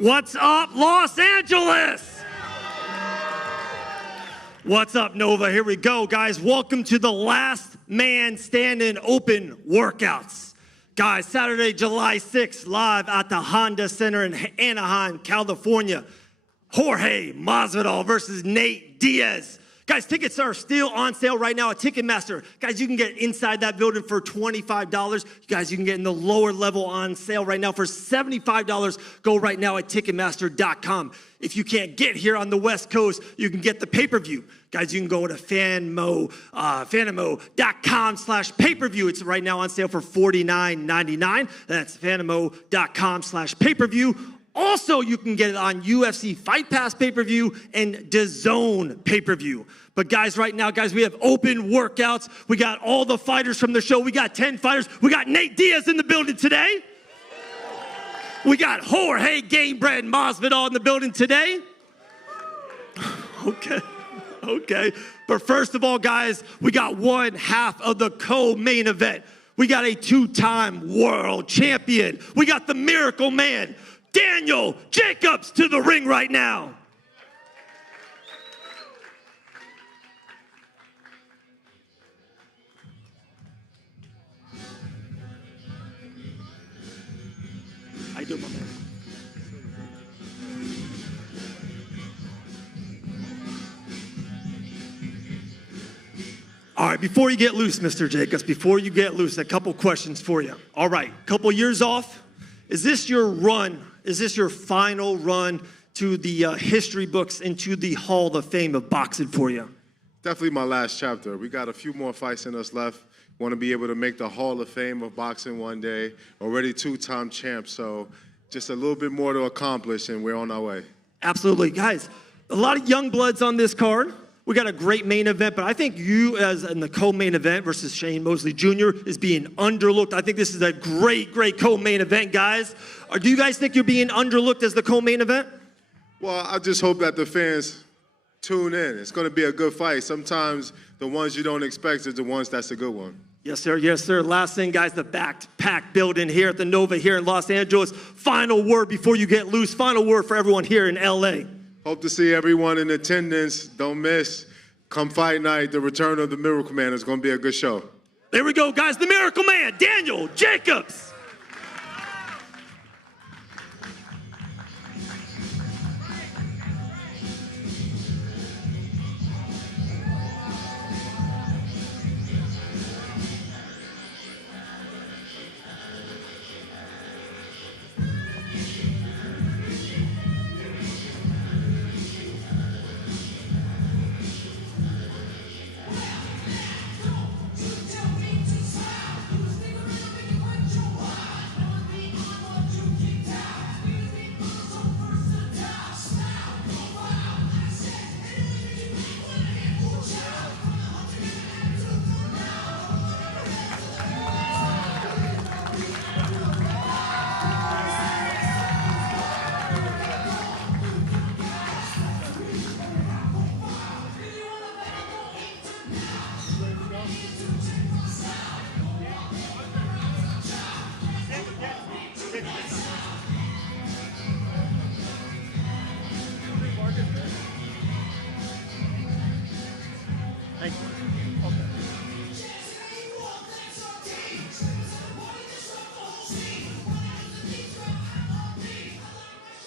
What's up, Los Angeles? What's up, Nova? Here we go, guys. Welcome to the Last Man Standing Open workouts. Guys, Saturday, July 6th, live at the Honda Center in Anaheim, California. Jorge Masvidal versus Nate Diaz. Guys, tickets are still on sale right now at Ticketmaster. Guys, you can get inside that building for $25. Guys, you can get in the lower level on sale right now for $75. Go right now at Ticketmaster.com. If you can't get here on the West Coast, you can get the pay-per-view. Guys, you can go to fanmo.com/pay-per-view. It's right now on sale for $49.99. That's fanmo.com/pay-per-view. Also, you can get it on UFC Fight Pass pay-per-view and DAZN pay-per-view. But guys, right now, guys, we have open workouts. We got all the fighters from the show. We got 10 fighters. We got Nate Diaz in the building today. We got Jorge Gamebred Masvidal in the building today. Okay. But first of all, guys, we got one half of the co-main event. We got a two-time world champion. We got the Miracle Man, Daniel Jacobs, to the ring right now. How you doing, my man? All right, before you get loose, Mr. Jacobs, before you get loose, a couple questions for you. All right, couple years off. Is this your run? Is this your final run to the history books into the Hall of Fame of boxing for you? Definitely my last chapter. We got a few more fights in us left. Want to be able to make the Hall of Fame of boxing one day. Already two-time champ, so just a little bit more to accomplish, and we're on our way. Absolutely. Guys, a lot of young bloods on this card. We got a great main event, but I think you, as in the co-main event versus Shane Mosley Jr., is being underlooked. I think this is a great co-main event, guys. Do you guys think you're being underlooked as the co-main event? Well, I just hope that the fans tune in. It's going to be a good fight. Sometimes the ones you don't expect are the ones that's a good one. Yes, sir. Yes, sir. Last thing, guys, the backpack building here at the Nova here in Los Angeles. Final word before you get loose. Final word for everyone here in L.A. Hope to see everyone in attendance. Don't miss. Come fight night, the return of the Miracle Man. It's going to be a good show. There we go, guys. The Miracle Man, Daniel Jacobs.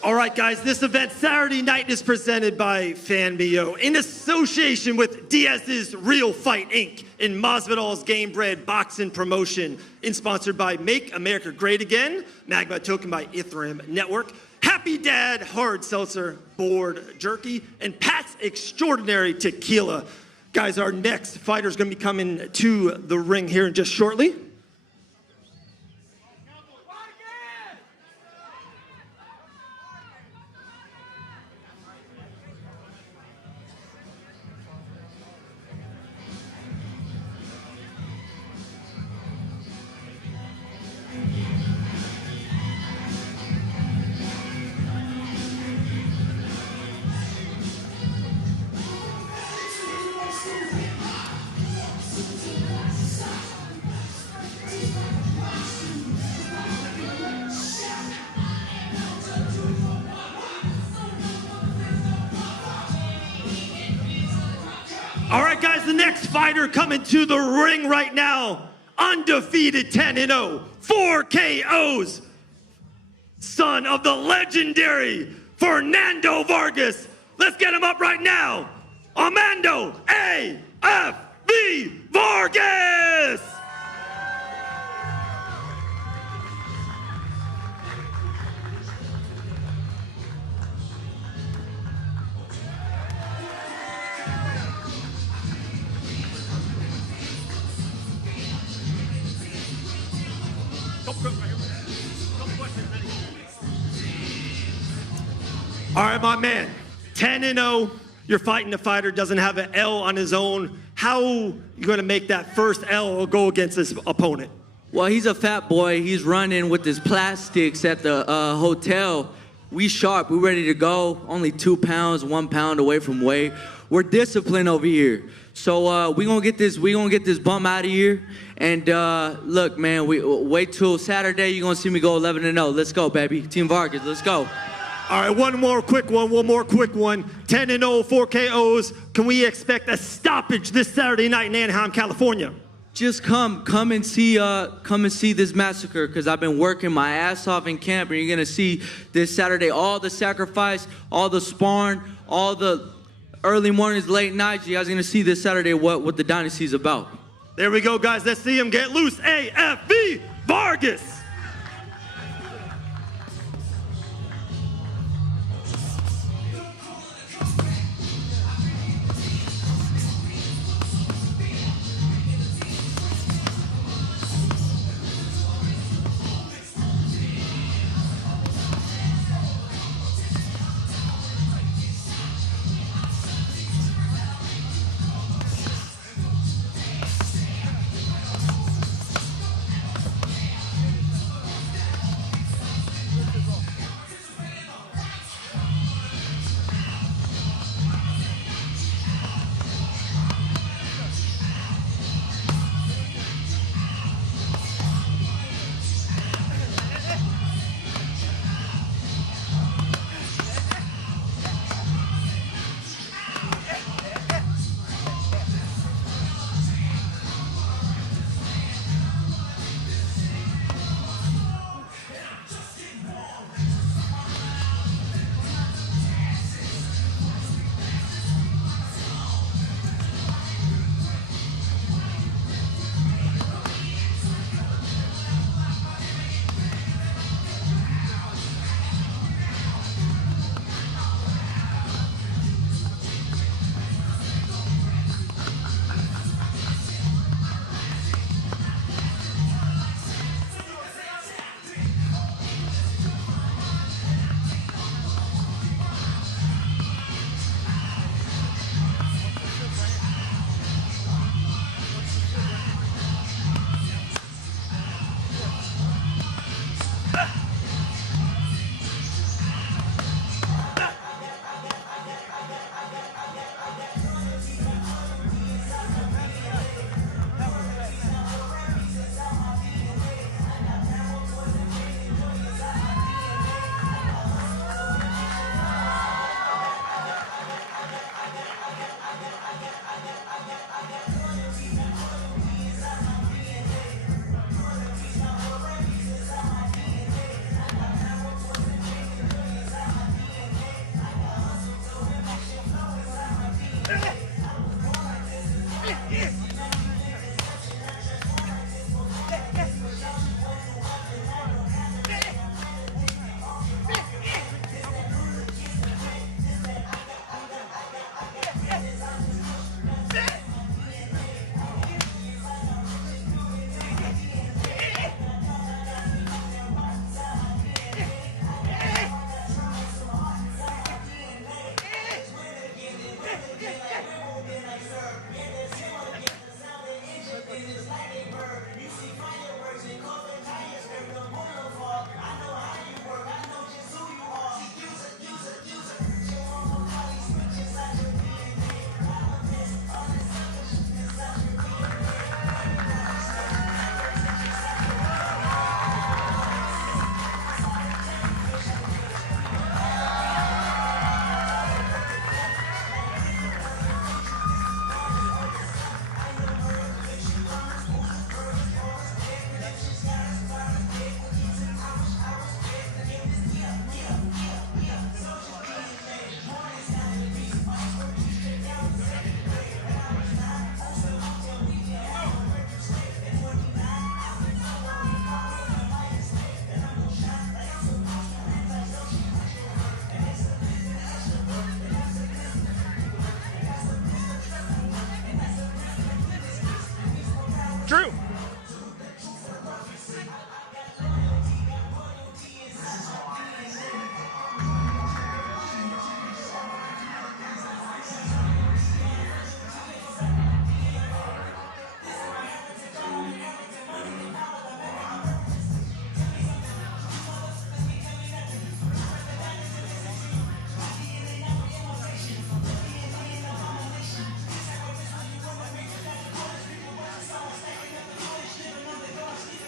All right, guys, this event Saturday night is presented by FanMio in association with Diaz's Real Fight, Inc. and Masvidal's Gamebred Boxing Promotion, and sponsored by Make America Great Again, Magma Token by Ithram Network, Happy Dad Hard Seltzer Board Jerky, and Pat's Extraordinary Tequila. Guys, our next fighter is going to be coming to the ring here in just shortly. All right, guys, the next fighter coming to the ring right now, undefeated 10-0, 4 KOs, son of the legendary Fernando Vargas. Let's get him up right now. Amado A.F.V. Vargas. All right, my man, 10-0. You're fighting a fighter, doesn't have an L on his own. How you gonna make that first L go against this opponent? Well, he's a fat boy. He's running with his plastics at the hotel. We sharp, we ready to go. Only 2 pounds, 1 pound away from weight. We're disciplined over here. So we gonna get this bump out of here. And look, man, we wait till Saturday. You're gonna see me go 11-0. Let's go, baby. Team Vargas, let's go. All right, one more quick one. 10-0, 4 KOs. Can we expect a stoppage this Saturday night in Anaheim, California? Just come and see this massacre, because I've been working my ass off in camp, and you're gonna see this Saturday all the sacrifice, all the sparring, all the early mornings, late nights. You guys are gonna see this Saturday what the dynasty's about. There we go, guys. Let's see him get loose. A.F.V. Vargas.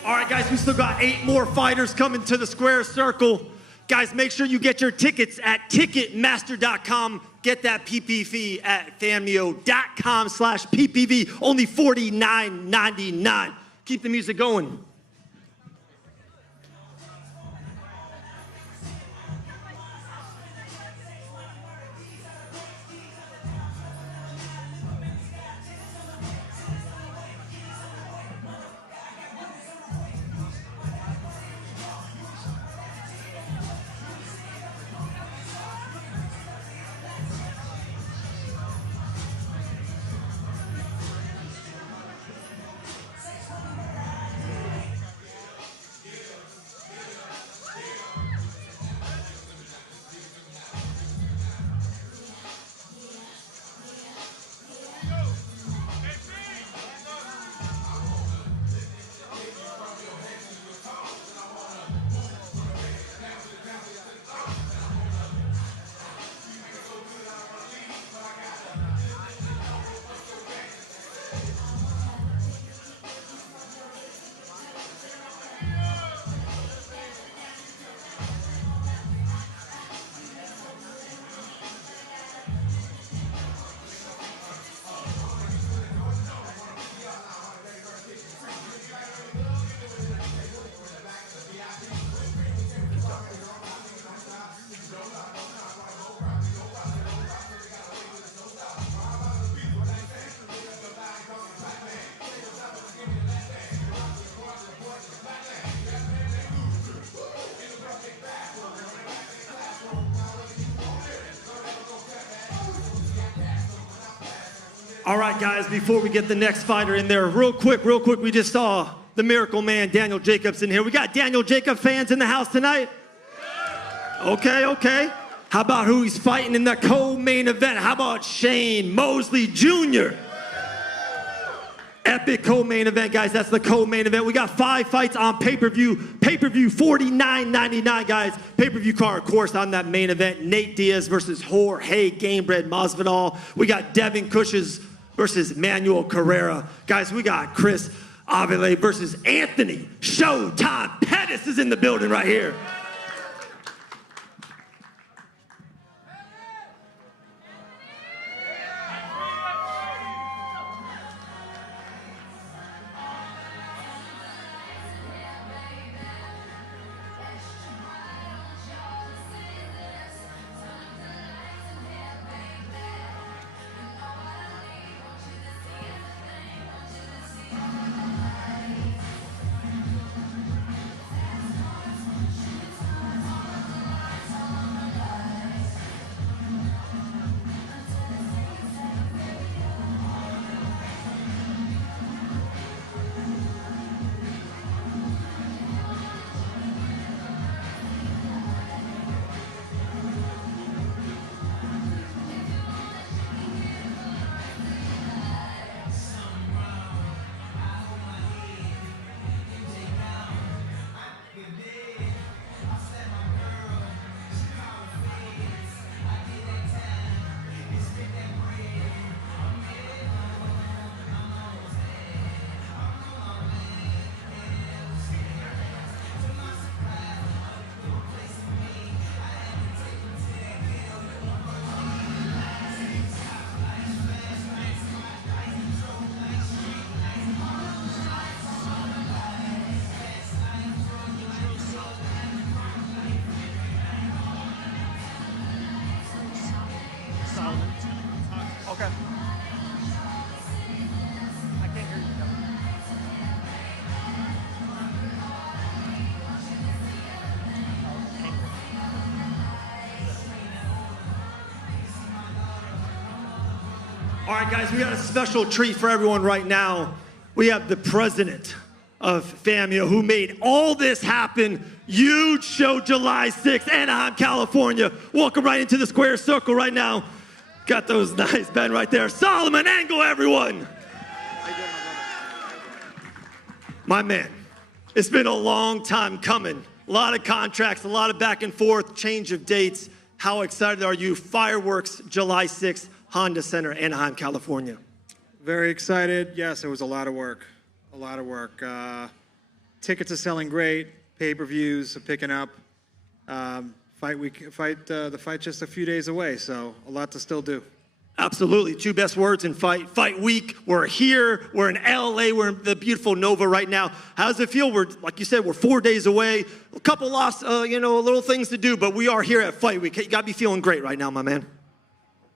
All right, guys, we still got 8 more fighters coming to the square circle. Guys, make sure you get your tickets at Ticketmaster.com. Get that PPV at famio.com/PPV. Only $49.99. Keep the music going. All right, guys, before we get the next fighter in there, real quick, we just saw the Miracle Man, Daniel Jacobs, in here. We got Daniel Jacobs fans in the house tonight? Okay. How about who he's fighting in the co-main event? How about Shane Mosley Jr.? Epic co-main event, guys. That's the co-main event. We got 5 fights on pay-per-view. Pay-per-view, $49.99, guys. Pay-per-view card, of course, on that main event. Nate Diaz versus Jorge Masvidal. We got Devin Cushin versus Manuel Correa. Guys, we got Chris Avila versus Anthony Showtime Pettis is in the building right here. Okay. I can't hear you. All right, guys, we got a special treat for everyone right now. We have the president of FAMIO who made all this happen. Huge show July 6th, Anaheim, California. Welcome right into the square circle right now. Got those nice men right there. Solomon Engel, everyone. My man, it's been a long time coming. A lot of contracts, a lot of back and forth, change of dates. How excited are you? Fireworks, July 6th, Honda Center, Anaheim, California. Very excited. Yes, it was a lot of work. Tickets are selling great. Pay-per-views are picking up. The fight's just a few days away, so a lot to still do. Absolutely. Two best words in fight week. We're here. We're in LA. We're in the beautiful Nova right now. How does it feel? Like you said, we're 4 days away. A couple lost, little things to do, but we are here at fight week. You got to be feeling great right now, my man.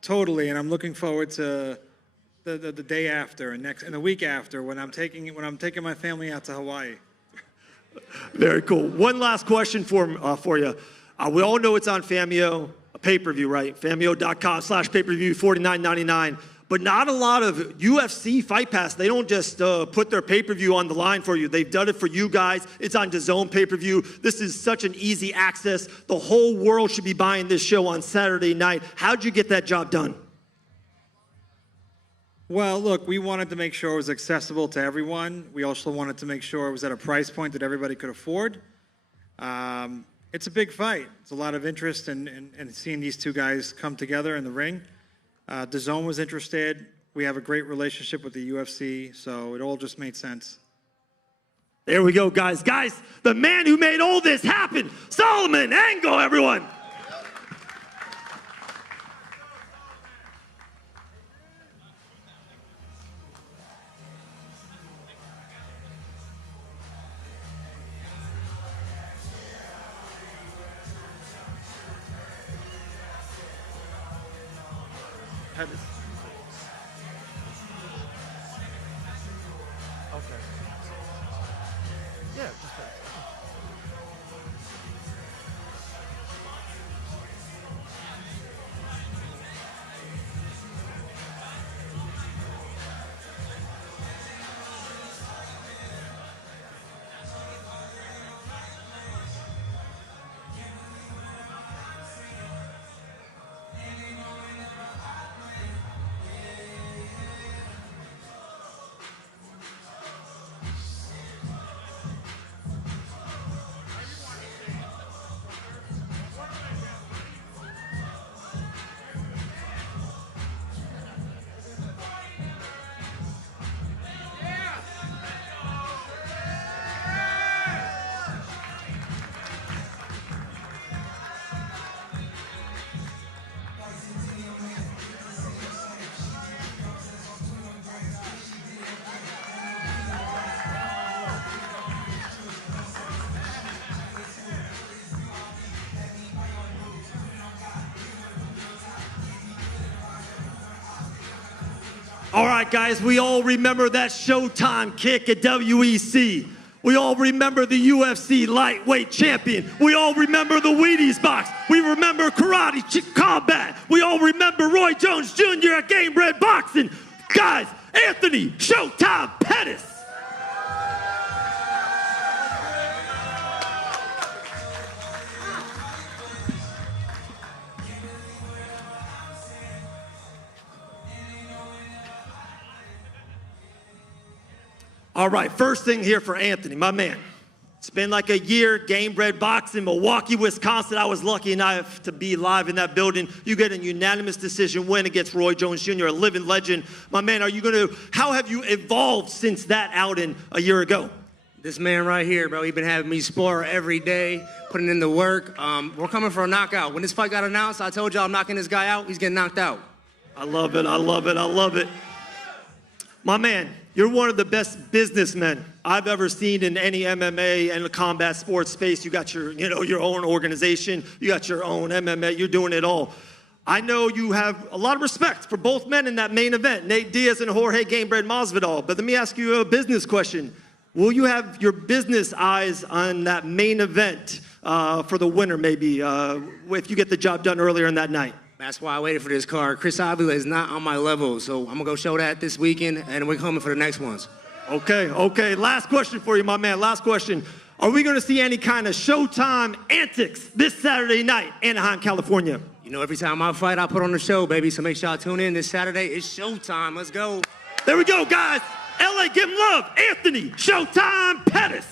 Totally, and I'm looking forward to the day after and the week after when I'm taking my family out to Hawaii. Very cool. One last question for you. We all know it's on Famio. Pay-per-view, right? Famio.com/pay-per-view, $49.99. But not a lot of UFC Fight Pass. They don't just put their pay-per-view on the line for you. They've done it for you guys. It's on DAZN pay-per-view. This is such an easy access. The whole world should be buying this show on Saturday night. How'd you get that job done? Well, look, we wanted to make sure it was accessible to everyone. We also wanted to make sure it was at a price point that everybody could afford. It's a big fight. It's a lot of interest in seeing these two guys come together in the ring. DAZN was interested. We have a great relationship with the UFC, so it all just made sense. There we go, guys. Guys, the man who made all this happen, Solomon Engel, everyone. Pettis. Okay. Yeah, just that. All right, guys, we all remember that Showtime kick at WEC. We all remember the UFC lightweight champion. We all remember the Wheaties box. We remember karate combat. We all remember Roy Jones Jr. at Game Red Boxing. Guys, Anthony Showtime Pettis. All right, first thing here for Anthony, my man. It's been like a year, Game Red Boxing, Milwaukee, Wisconsin. I was lucky enough to be live in that building. You get a unanimous decision win against Roy Jones Jr., a living legend. My man, how have you evolved since that outing a year ago? This man right here, bro, he been having me spar every day, putting in the work. We're coming for a knockout. When this fight got announced, I told y'all I'm knocking this guy out. He's getting knocked out. I love it, I love it, I love it. My man, you're one of the best businessmen I've ever seen in any MMA and combat sports space. You got your own organization. You got your own MMA. You're doing it all. I know you have a lot of respect for both men in that main event, Nate Diaz and Jorge Gamebred Masvidal. But let me ask you a business question. Will you have your business eyes on that main event for the winner, maybe, if you get the job done earlier in that night? That's why I waited for this card. Chris Avila is not on my level, so I'm going to go show that this weekend, and we're coming for the next ones. Okay. Last question for you, my man. Last question. Are we going to see any kind of Showtime antics this Saturday night, Anaheim, California? You know, every time I fight, I put on the show, baby, so make sure y'all tune in this Saturday. It's Showtime. Let's go. There we go, guys. LA, give him love. Anthony Showtime Pettis.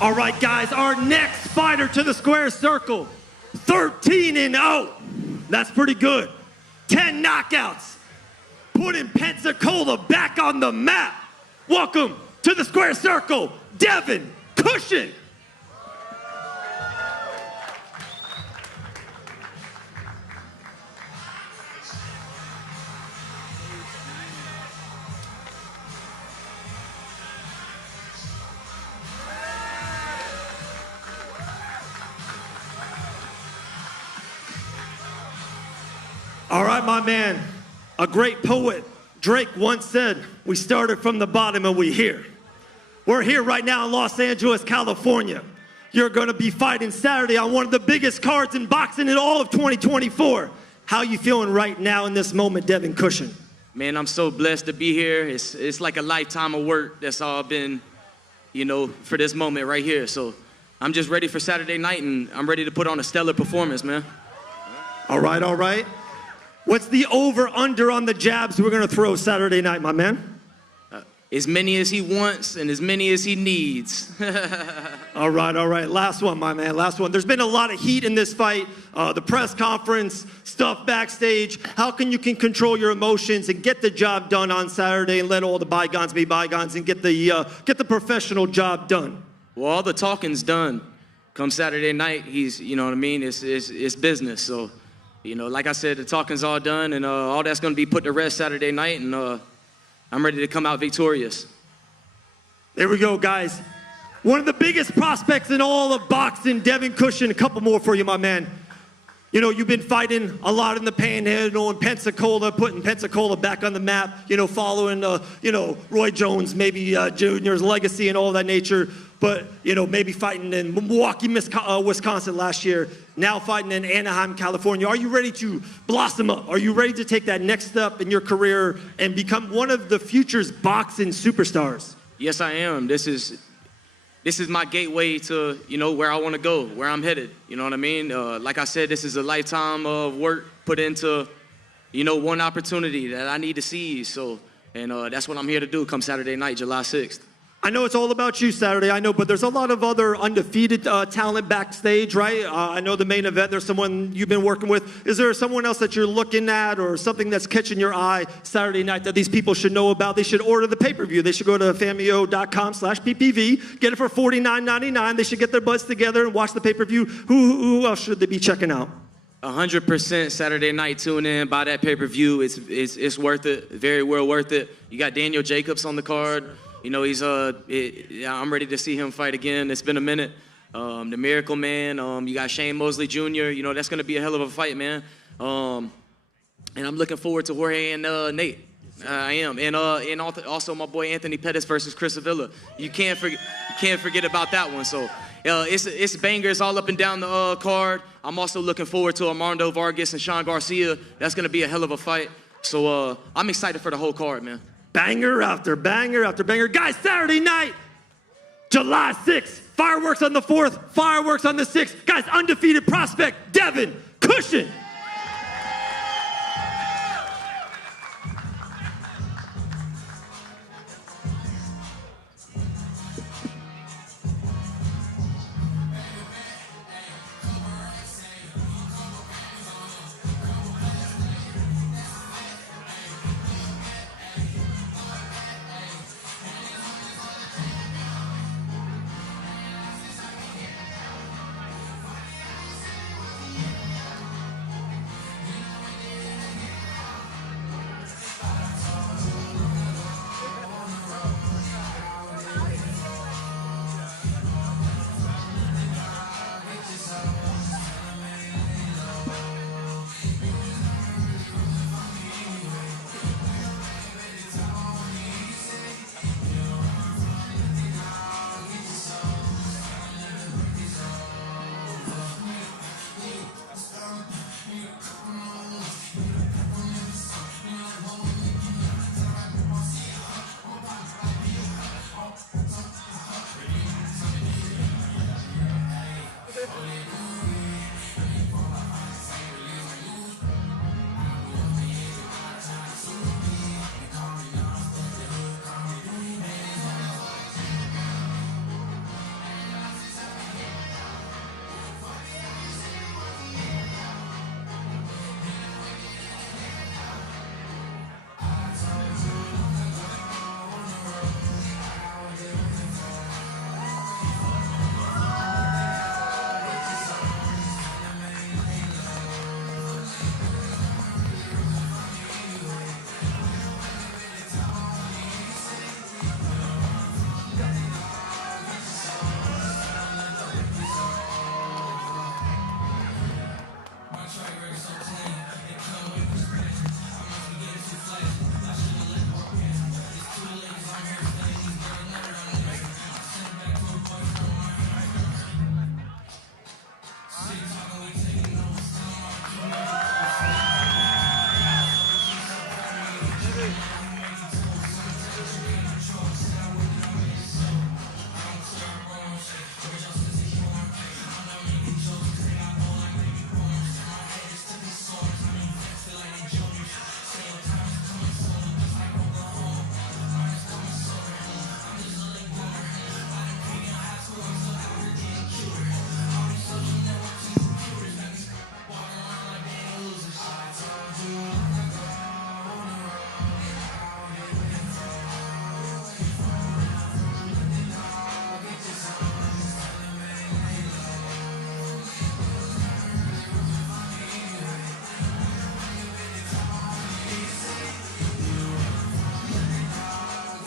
All right, guys, our next fighter to the square circle, 13-0. That's pretty good. 10 knockouts, putting Pensacola back on the map. Welcome to the square circle, Devin Cushin. All right, my man, a great poet, Drake once said, we started from the bottom and we're here. We're here right now in Los Angeles, California. You're gonna be fighting Saturday on one of the biggest cards in boxing in all of 2024. How you feeling right now in this moment, Devin Cushin? Man, I'm so blessed to be here. It's like a lifetime of work that's all been, you know, for this moment right here. So I'm just ready for Saturday night, and I'm ready to put on a stellar performance, man. All right, all right. What's the over-under on the jabs we're gonna throw Saturday night, my man? As many as he wants and as many as he needs. All right, all right. Last one, my man, last one. There's been a lot of heat in this fight, the press conference, stuff backstage. How can you control your emotions and get the job done on Saturday and let all the bygones be bygones and get the professional job done? Well, all the talking's done. Come Saturday night, you know what I mean? It's business. So, you know, like I said, the talking's all done, and all that's gonna be put to rest Saturday night, and I'm ready to come out victorious. There we go, guys. One of the biggest prospects in all of boxing, Devin Cushin. A couple more for you, my man. You know, you've been fighting a lot in the Panhandle and Pensacola, putting Pensacola back on the map, you know, following, you know, Roy Jones, maybe Jr.'s legacy and all that nature. but, you know, maybe fighting in Milwaukee, Wisconsin last year, now fighting in Anaheim, California. Are you ready to blossom up? Are you ready to take that next step in your career and become one of the future's boxing superstars? Yes, I am. This is my gateway to, you know, where I want to go, where I'm headed. You know what I mean? Like I said, this is a lifetime of work put into, you know, one opportunity that I need to seize. So, and that's what I'm here to do come Saturday night, July 6th. I know it's all about you Saturday, I know, but there's a lot of other undefeated talent backstage, right? I know the main event, there's someone you've been working with. Is there someone else that you're looking at or something that's catching your eye Saturday night that these people should know about? They should order the pay-per-view. They should go to famio.com/PPV, get it for $49.99. They should get their butts together and watch the pay-per-view. Who else should they be checking out? 100% Saturday night, tune in, buy that pay-per-view. It's worth it, very well worth it. You got Daniel Jacobs on the card. You know, he's I'm ready to see him fight again. It's been a minute. The Miracle Man. You got Mosley Jr. You know, that's gonna be a hell of a fight, man. And I'm looking forward to Jorge and Nate. I am, and also my boy Anthony Pettis versus Chris Avila. You can't forget about that one. So it's bangers all up and down the card. I'm also looking forward to Amado Vargas and Sean Garcia. That's gonna be a hell of a fight. So I'm excited for the whole card, man. Banger after banger after banger. Guys, Saturday night, July 6th. Fireworks on the 4th, fireworks on the 6th. Guys, undefeated prospect, Devin Cushin.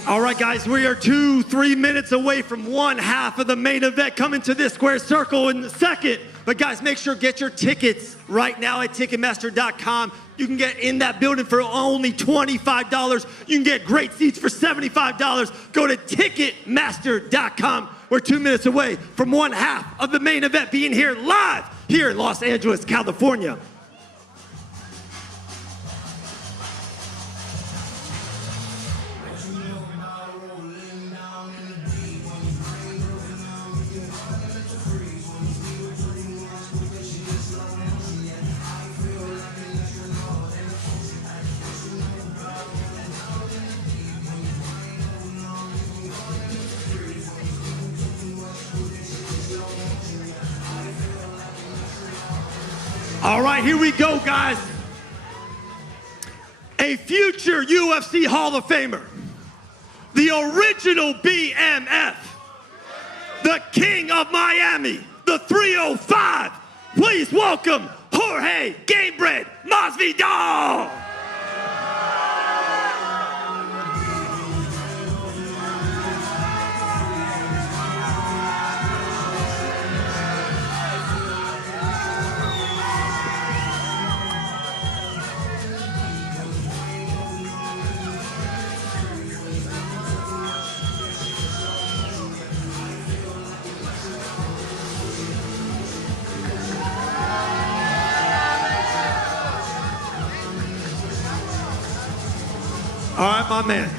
All right, guys, we are 2-3 minutes away from one half of the main event coming to this square circle in the second. But guys, make sure get your tickets right now at Ticketmaster.com. You can get in that building for only $25. You can get great seats for $75. Go to Ticketmaster.com. we're 2 minutes away from one half of the main event being here live here in Los Angeles, California. All right, here we go, guys. A future UFC Hall of Famer, the original BMF, the King of Miami, the 305. Please welcome Jorge Gamebred Masvidal. All right, my man.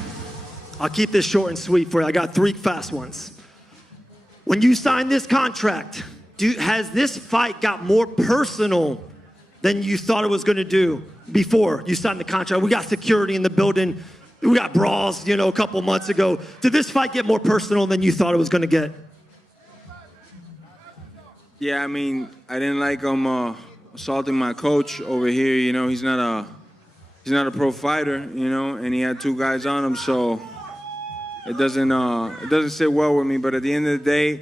I'll keep this short and sweet for you. I got 3 fast ones. When you signed this contract, has this fight got more personal than you thought it was going to do before you signed the contract? We got security in the building. We got brawls, a couple months ago. Did this fight get more personal than you thought it was going to get? Yeah, I mean, I didn't like him assaulting my coach over here. He's not a pro fighter, and he had 2 guys on him, so it doesn't sit well with me. But at the end of the day,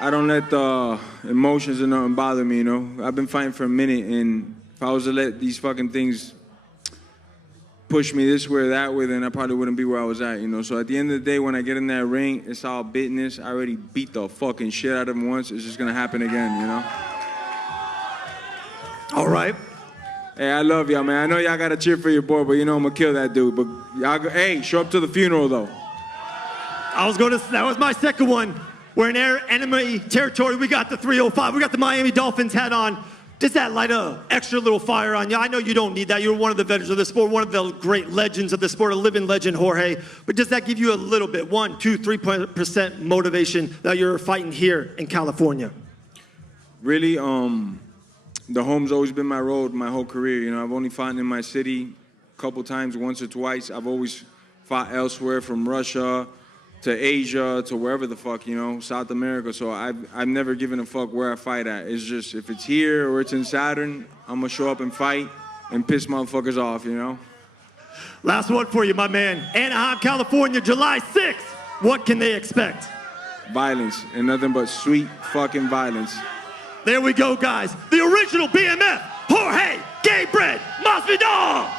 I don't let the emotions or nothing bother me. I've been fighting for a minute, and if I was to let these fucking things push me this way or that way, then I probably wouldn't be where I was at. So at the end of the day, when I get in that ring, it's all business. I already beat the fucking shit out of him once. It's just gonna happen again. All right. Hey, I love y'all, man. I know y'all got to cheer for your boy, but I'm going to kill that dude. But hey, show up to the funeral, though. That was my second one. We're in enemy territory. We got the 305. We got the Miami Dolphins hat on. Does that light a extra little fire on you? I know you don't need that. You're one of the veterans of the sport, one of the great legends of the sport, a living legend, Jorge. But does that give you a little bit, 1, 2, 3% motivation that you're fighting here in California? Really, the home's always been my road my whole career. I've only fought in my city a couple times, once or twice. I've always fought elsewhere, from Russia to Asia to wherever the fuck, South America. So I've never given a fuck where I fight at. It's just, if it's here or it's in Saturn, I'm gonna show up and fight and piss motherfuckers off, Last one for you, my man. Anaheim, California, July 6th. What can they expect? Violence, and nothing but sweet fucking violence. There we go, guys. The original BMF, Jorge Gamebred Masvidal.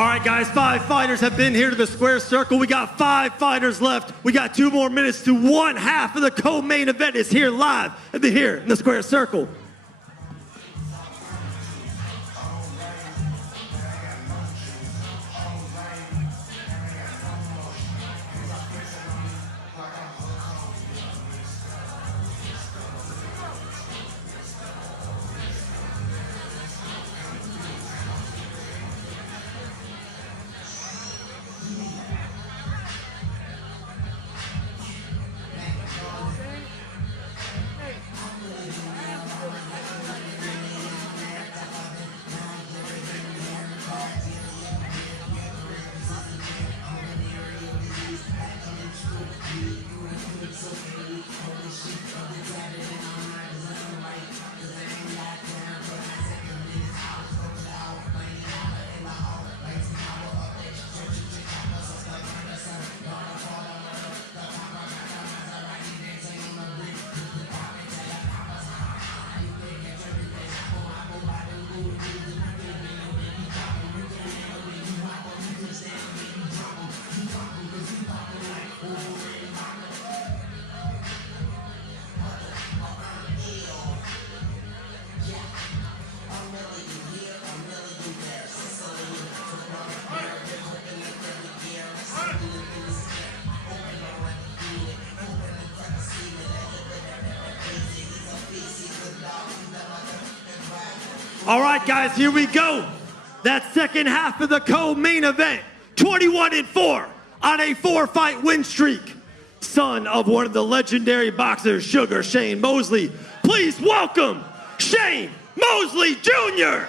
All right, guys, 5 fighters have been here to the square circle. We got 5 fighters left. We got 2 more minutes to one half of the co-main event is here live here in the square circle. All right, guys, here we go. That second half of the co-main event, 21-4 on a 4-fight win streak. Son of one of the legendary boxers, Sugar Shane Mosley. Please welcome Shane Mosley Jr.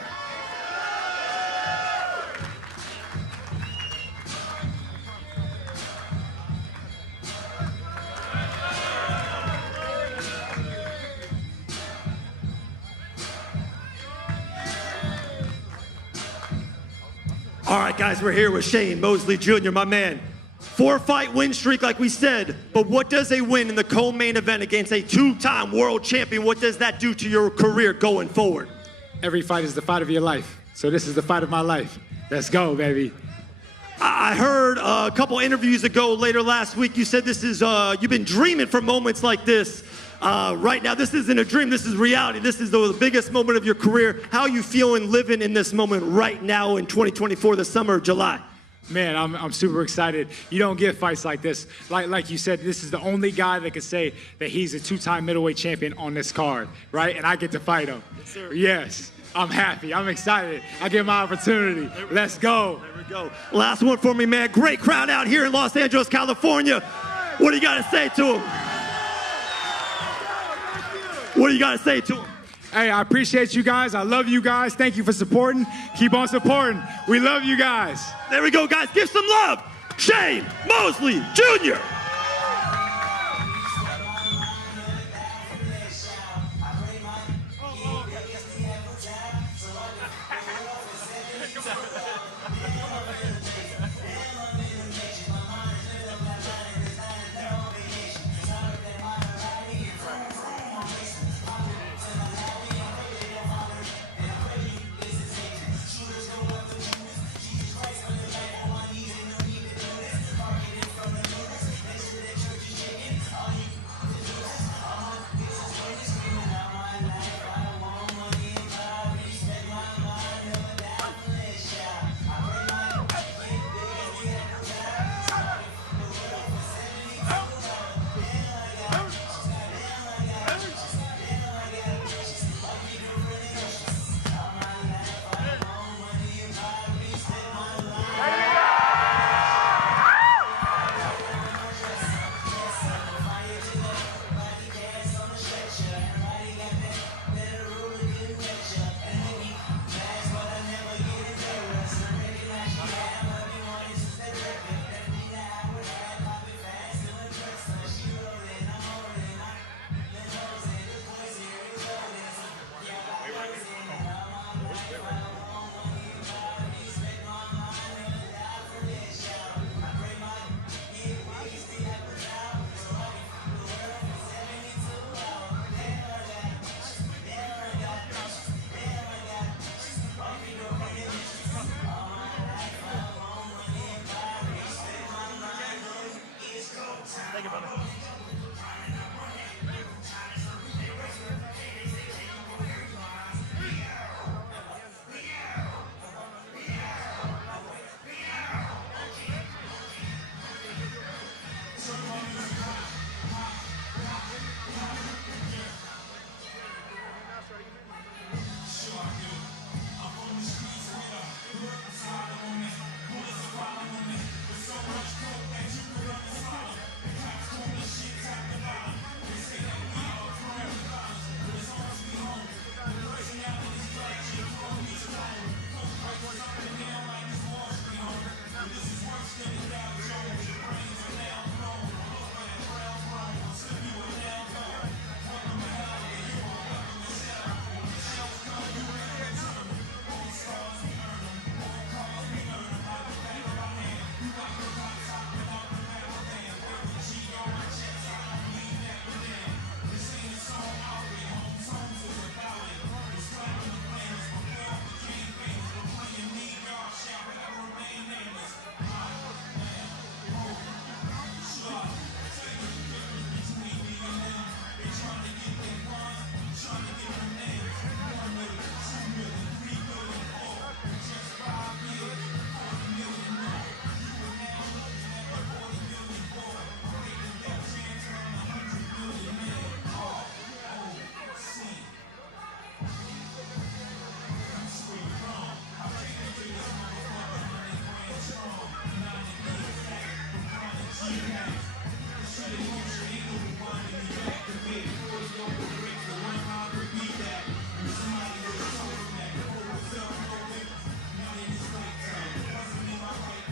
All right, guys, we're here with Shane Mosley Jr., my man. 4-fight win streak, like we said, but what does a win in the co-main event against a 2-time world champion, what does that do to your career going forward? Every fight is the fight of your life. So this is the fight of my life. Let's go, baby. I heard a couple interviews ago later last week, you said this is, you've been dreaming for moments like this. Right now, this isn't a dream, this is reality. This is the biggest moment of your career. How are you feeling living in this moment right now in 2024, the summer of July? Man, I'm super excited. You don't get fights like this. Like you said, this is the only guy that could say that he's a 2-time middleweight champion on this card, right? And I get to fight him. Yes, sir. Yes, I'm happy. I'm excited. I get my opportunity. Let's go. There we go. Last one for me, man. Great crowd out here in Los Angeles, California. What do you got to say to him? What do you got to say to him? Hey, I appreciate you guys. I love you guys. Thank you for supporting. Keep on supporting. We love you guys. There we go, guys. Give some love. Shane Mosley Jr.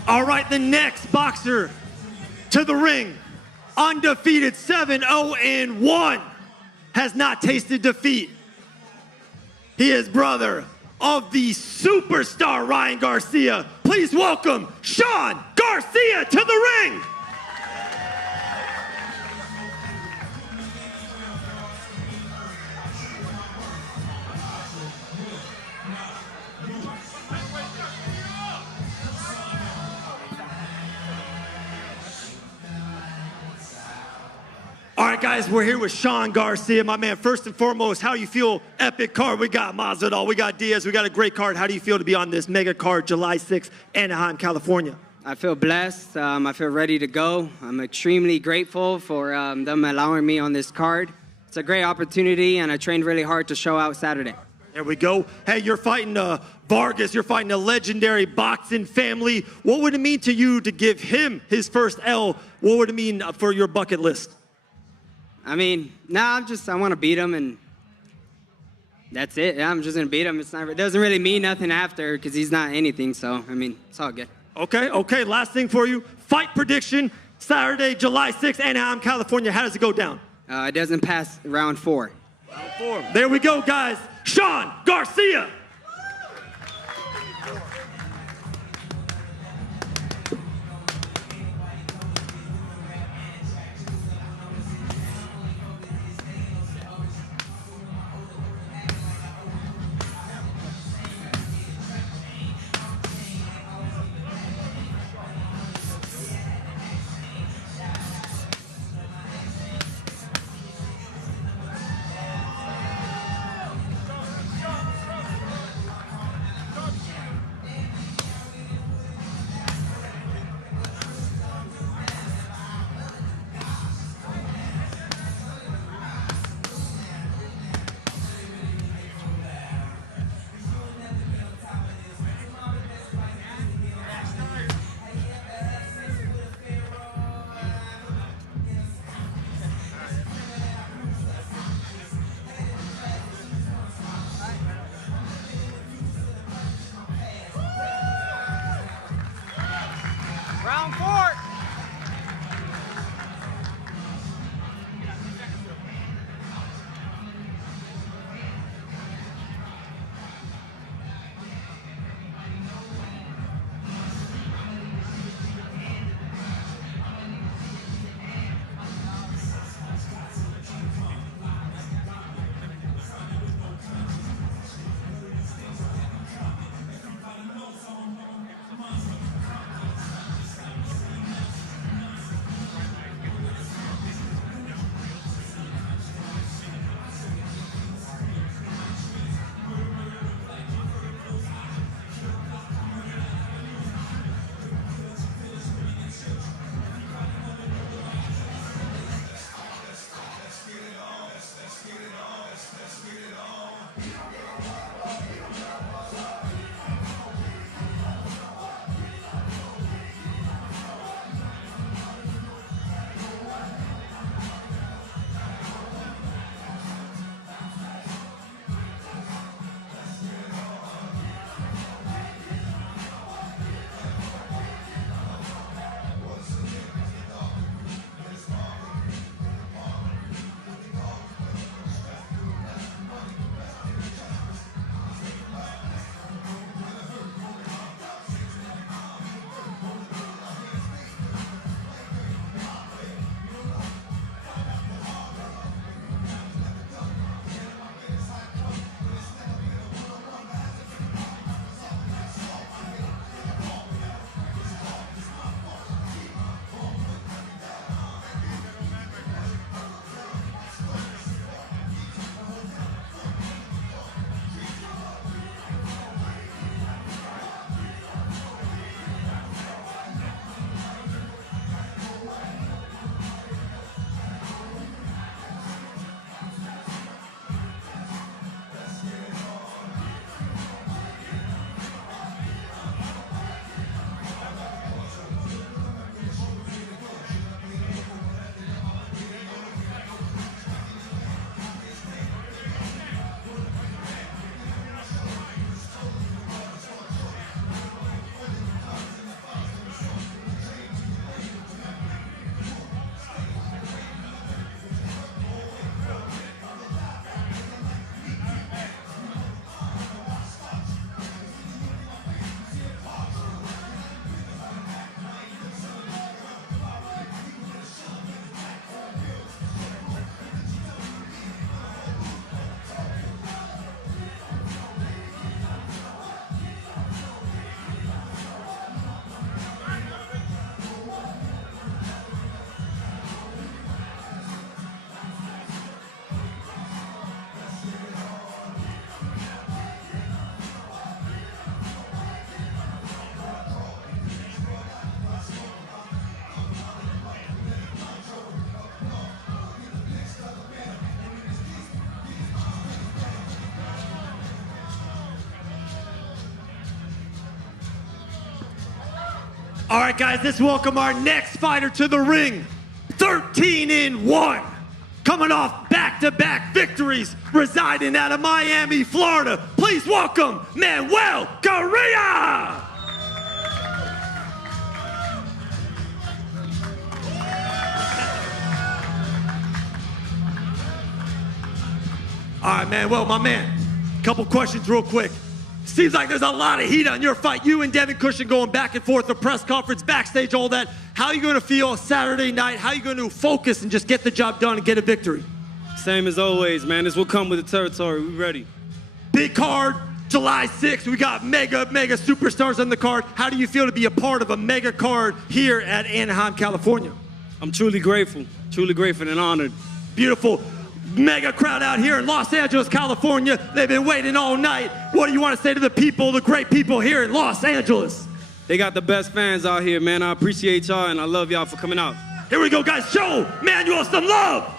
All right, the next boxer to the ring, undefeated 7-0-1, has not tasted defeat. He is brother of the superstar Ryan Garcia. Please welcome Sean Garcia to the ring. All right, guys, we're here with Sean Garcia, my man. First and foremost, how you feel? Epic card. We got Masvidal, we got Diaz, we got a great card. How do you feel to be on this mega card, July 6th, Anaheim, California? I feel blessed. I feel ready to go. I'm extremely grateful for them allowing me on this card. It's a great opportunity, and I trained really hard to show out Saturday. There we go. Hey, you're fighting Vargas. You're fighting a legendary boxing family. What would it mean to you to give him his first L? What would it mean for your bucket list? I mean, I want to beat him, and that's it. Yeah, I'm just going to beat him. It doesn't really mean nothing after because he's not anything, so, I mean, it's all good. Okay. Last thing for you. Fight prediction, Saturday, July 6th, Anaheim, California. How does it go down? It doesn't pass round 4. Round 4. There we go, guys. Sean Garcia. Round 4. All right, guys, let's welcome our next fighter to the ring. 13-1. Coming off back-to-back victories, residing out of Miami, Florida. Please welcome Manuel Correa. All right, Manuel, my man. Couple questions real quick. Seems like there's a lot of heat on your fight. You and Devin Cushin going back and forth, the press conference, backstage, all that. How are you going to feel Saturday night? How are you going to focus and just get the job done and get a victory? Same as always, man. This will come with the territory. We ready. Big card, July 6th. We got mega superstars on the card. How do you feel to be a part of a mega card here at Anaheim, California? I'm truly grateful and honored. Beautiful. Mega crowd out here in Los Angeles, California. They've been waiting all night. What do you want to say to the people, the great people here in Los Angeles? They got the best fans out here, man. I appreciate y'all, and I love y'all for coming out. Here we go, guys. Show Manuel some love.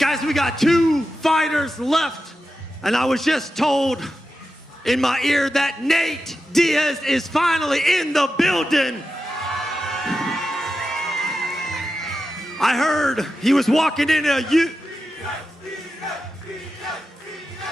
Guys, we got 2 fighters left, and I was just told in my ear that Nate Diaz is finally in the building. I heard he was walking in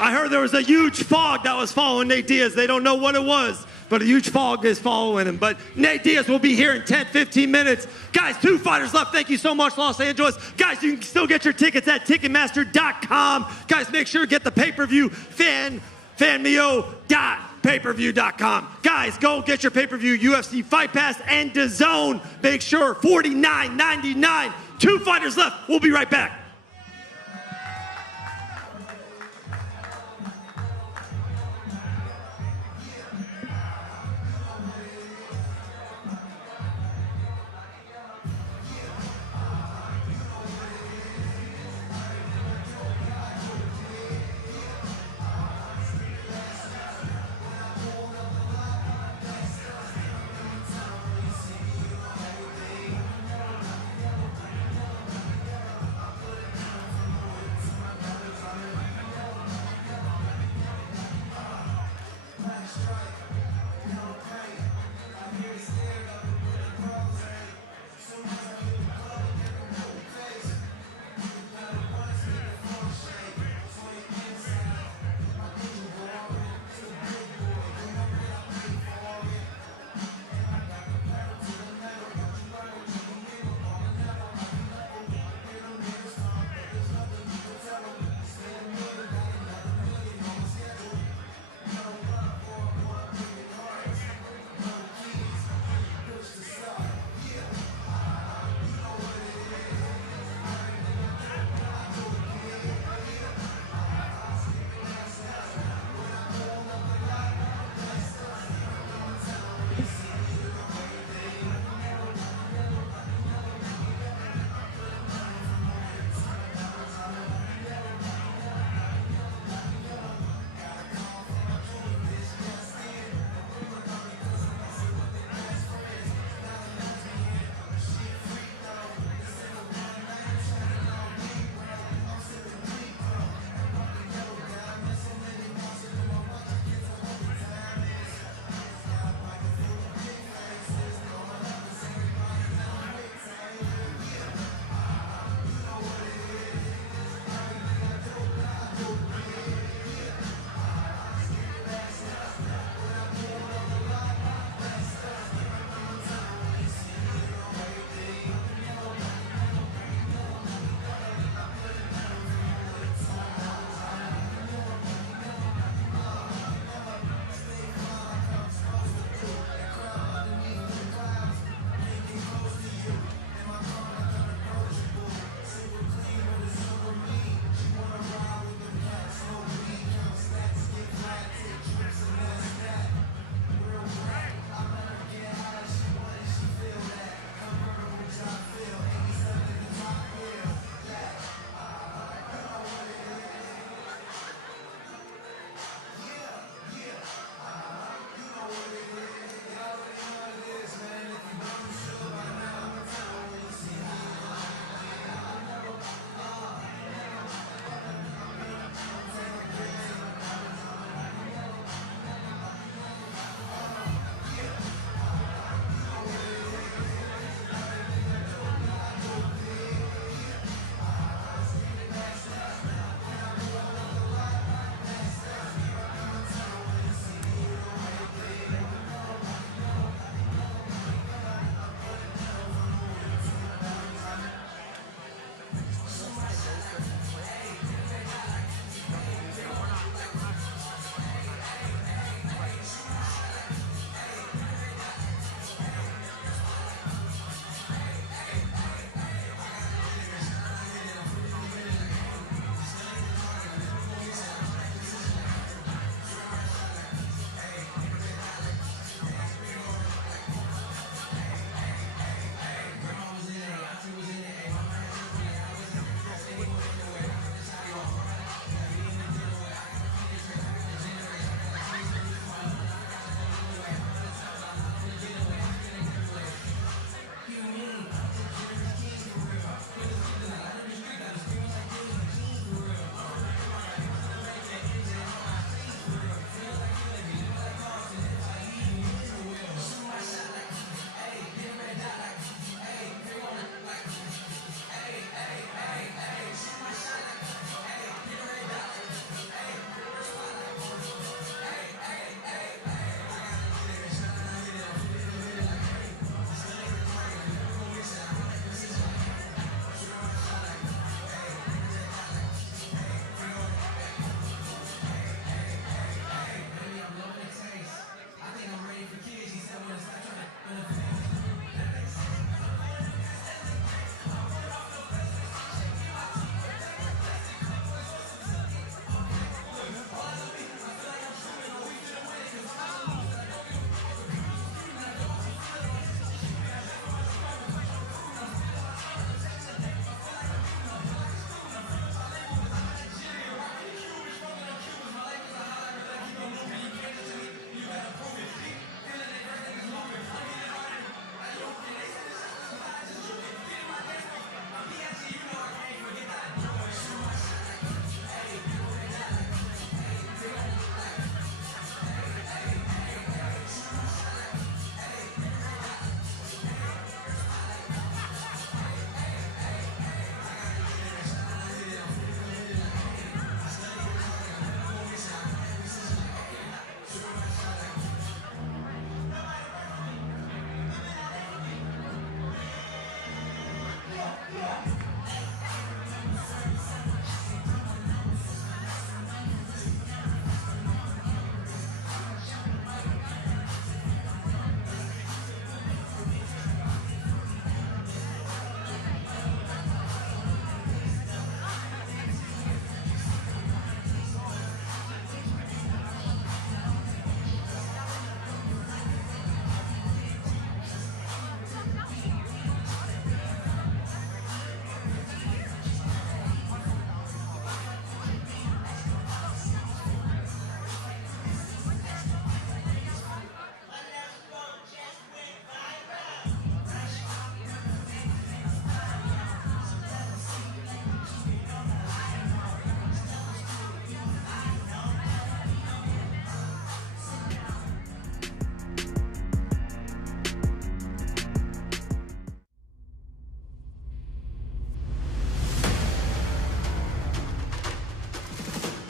I heard there was a huge fog that was following Nate Diaz. They don't know what it was, but a huge fog is following him. But Nate Diaz will be here in 10, 15 minutes. Guys, 2 fighters left. Thank you so much, Los Angeles. Guys, you can still get your tickets at Ticketmaster.com. Guys, make sure to get the pay-per-view fanmeo.payperview.com. Guys, go get your pay-per-view UFC Fight Pass and DAZN. Make sure $49.99. 2 fighters left. We'll be right back.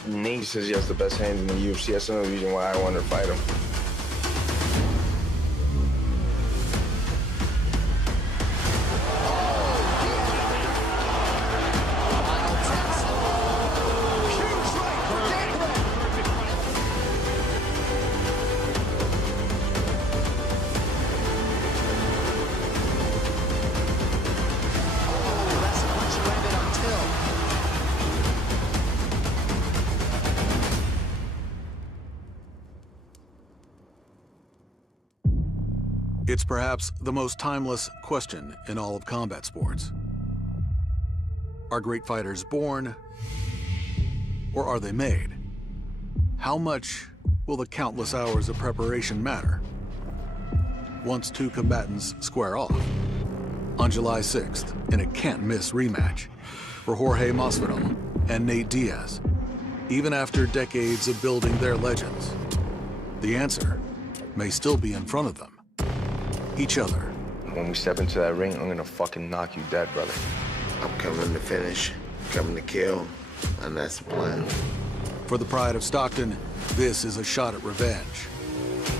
Nate says he has the best hands in the UFC. That's another reason why I wanted to fight him. It's perhaps the most timeless question in all of combat sports. Are great fighters born, or are they made? How much will the countless hours of preparation matter once two combatants square off? On July 6th, in a can't-miss rematch for Jorge Masvidal and Nate Diaz, even after decades of building their legends, the answer may still be in front of them. Each other. When we step into that ring, I'm gonna fucking knock you dead, brother. I'm coming to finish, coming to kill, and that's the plan. For the pride of Stockton, this is a shot at revenge.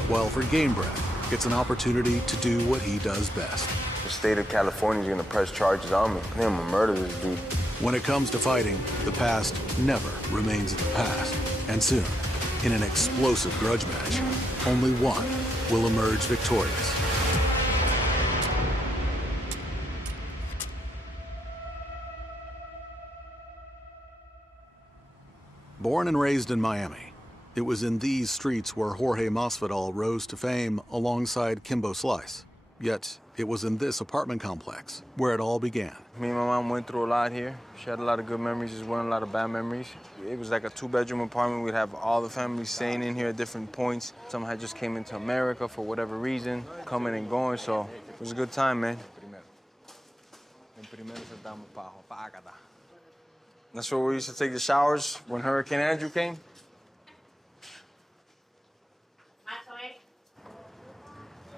While for Gamebred, it's an opportunity to do what he does best. The state of California is gonna press charges on me. I'm gonna murder this dude. When it comes to fighting, the past never remains in the past. And soon, in an explosive grudge match, only one will emerge victorious. Born and raised in Miami, it was in these streets where Jorge Masvidal rose to fame alongside Kimbo Slice. Yet, it was in this apartment complex where it all began. Me and my mom went through a lot here. She had a lot of good memories as well, a lot of bad memories. It was like a two-bedroom apartment. We'd have all the families staying in here at different points. Some had just came into America for whatever reason, coming and going, so it was a good time, man. That's where we used to take the showers when Hurricane Andrew came.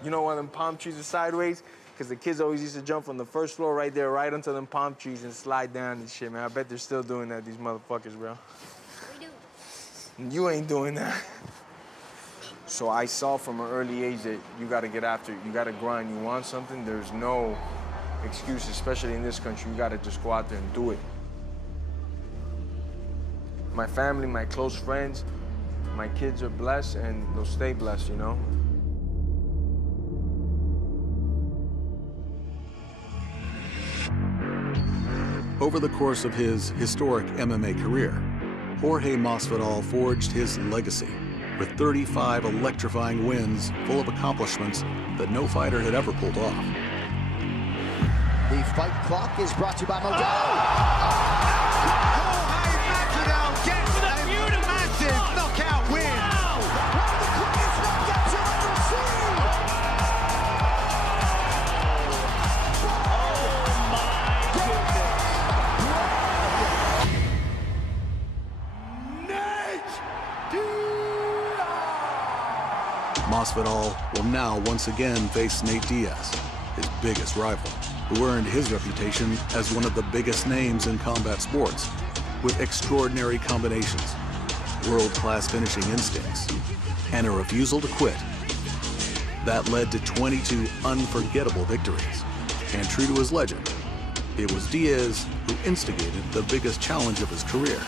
You know when them palm trees are sideways? Because the kids always used to jump from the first floor right there, right onto them palm trees and slide down and shit, man. I bet they're still doing that, these motherfuckers, bro. We do. You ain't doing that. So I saw from an early age that you gotta get after it. You gotta grind. You want something, there's no excuse, especially in this country. You gotta just go out there and do it. My family, my close friends, my kids are blessed and they'll stay blessed, you know? Over the course of his historic MMA career, Jorge Masvidal forged his legacy with 35 electrifying wins full of accomplishments that no fighter had ever pulled off. The fight clock is brought to you by Modelo. Masvidal will now once again face Nate Diaz, his biggest rival, who earned his reputation as one of the biggest names in combat sports, with extraordinary combinations, world-class finishing instincts, and a refusal to quit. That led to 22 unforgettable victories. And true to his legend, it was Diaz who instigated the biggest challenge of his career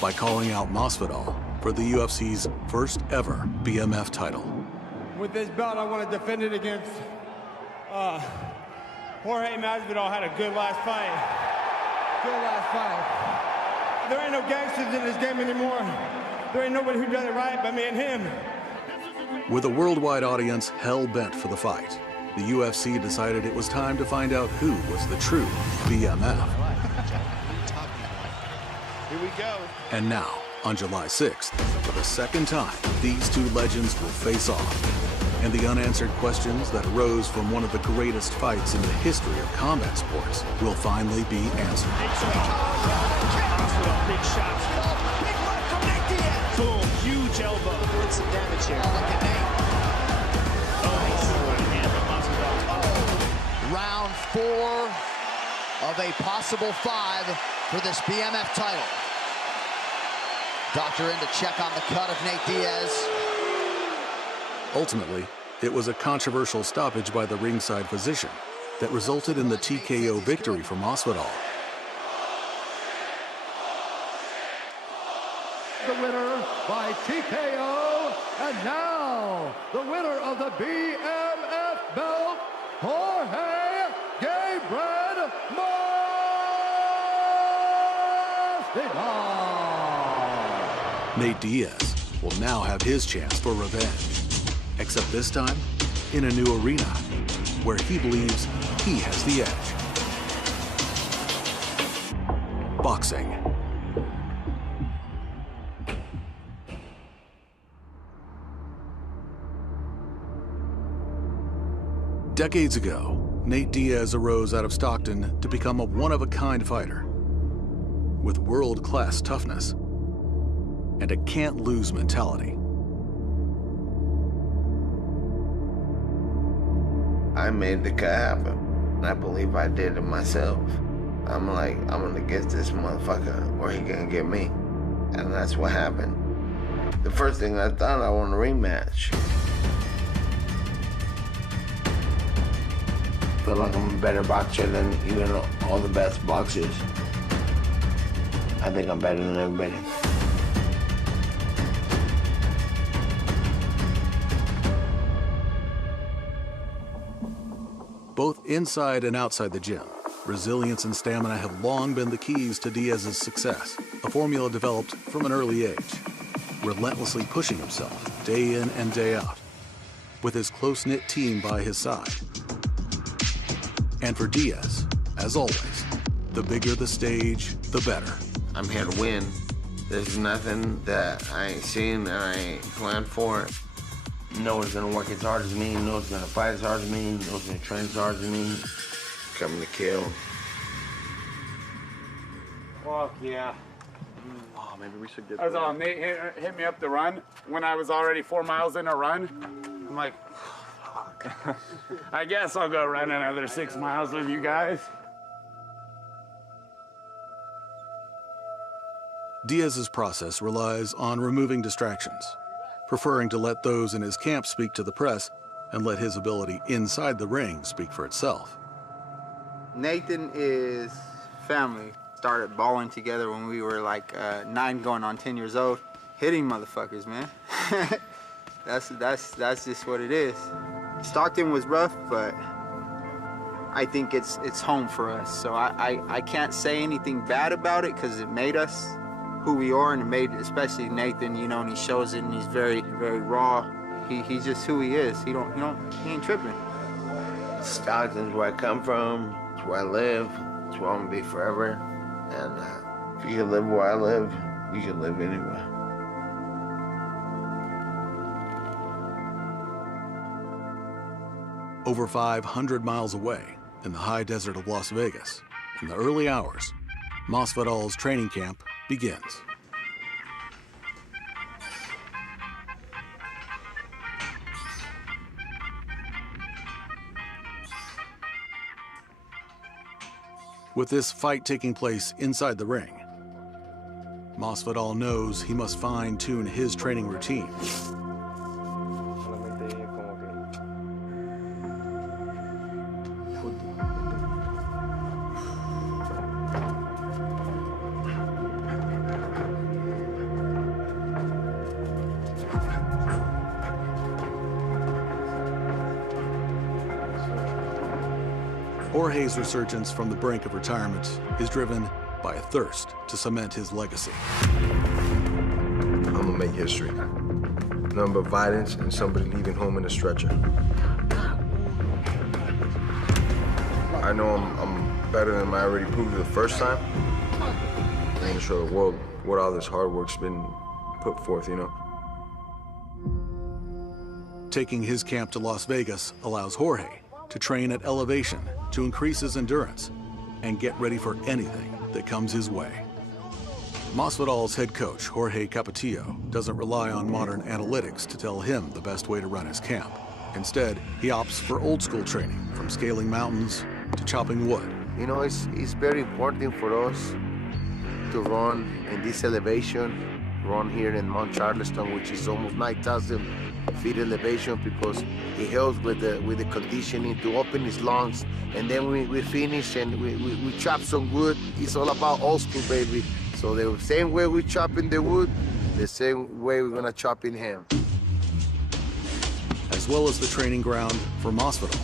by calling out Masvidal for the UFC's first ever BMF title. With this belt, I want to defend it against Jorge Masvidal. Had a good last fight. Good last fight. There ain't no gangsters in this game anymore. There ain't nobody who does it right but me and him. With a worldwide audience hell-bent for the fight, the UFC decided it was time to find out who was the true BMF. Here we go. And now, on July 6th, for the second time, these two legends will face off. And the unanswered questions that arose from one of the greatest fights in the history of combat sports will finally be answered. Big shots. Big left from Nate Diaz. Boom, huge elbow. Doing some damage here. Look at Nate. Round 4 of a possible 5 for this BMF title. Doctor in to check on the cut of Nate Diaz. Ultimately, it was a controversial stoppage by the ringside physician that resulted in the TKO victory for Masvidal. The winner by TKO, and now the winner of the BMF belt, Jorge Gabriel Masvidal. Nate Diaz will now have his chance for revenge, except this time in a new arena where he believes he has the edge. Boxing. Decades ago, Nate Diaz arose out of Stockton to become a one-of-a-kind fighter with world-class toughness and a can't-lose mentality. I made the cut happen. I believe I did it myself. I'm like, I'm gonna get this motherfucker or he gonna get me. And that's what happened. The first thing I thought, I want a rematch. I feel like I'm a better boxer than even all the best boxers. I think I'm better than everybody. Both inside and outside the gym, resilience and stamina have long been the keys to Diaz's success, a formula developed from an early age, relentlessly pushing himself day in and day out, with his close-knit team by his side. And for Diaz, as always, the bigger the stage, the better. I'm here to win. There's nothing that I ain't seen and I ain't planned for. No one's gonna work as hard as me, no one's gonna fight as hard as me, no one's gonna train as hard as me. Coming to kill. Fuck yeah. Oh, maybe we should get I was all, Nate hit me up the run when I was already 4 miles in a run. I'm like, fuck. I guess I'll go run another 6 miles with you guys. Diaz's process relies on removing distractions, preferring to let those in his camp speak to the press and let his ability inside the ring speak for itself. Nathan is family. Started balling together when we were like 9 going on 10 years old. Hitting motherfuckers, man. That's just what it is. Stockton was rough, but I think it's home for us. So I can't say anything bad about it because it made us who we are, and it made especially Nathan, you know, and he shows it, and he's very, very raw. He's just who he is. He ain't tripping. Stockton's where I come from. It's where I live. It's where I'm gonna be forever. And if you can live where I live, you can live anywhere. Over 500 miles away in the high desert of Las Vegas, in the early hours, Masvidal's training camp begins. With this fight taking place inside the ring, Masvidal knows he must fine-tune his training routine. Jorge's resurgence from the brink of retirement is driven by a thirst to cement his legacy. I'm gonna make history. Nothing but violence and somebody leaving home in a stretcher. I know I'm better than I already proved the first time. I'm gonna show the world what all this hard work's been put forth, you know. Taking his camp to Las Vegas allows Jorge to train at elevation to increase his endurance and get ready for anything that comes his way. Masvidal's head coach, Jorge Capetillo, doesn't rely on modern analytics to tell him the best way to run his camp. Instead, he opts for old school training, from scaling mountains to chopping wood. You know, it's very important for us to run in this elevation, run here in Mount Charleston, which is almost 9,000 feet elevation, because he helps with the conditioning to open his lungs. And then we finish and we chop some wood. It's all about old school, baby. So the same way we chop in the wood, the same way we're gonna chop in him. As well as the training ground for Masvidal.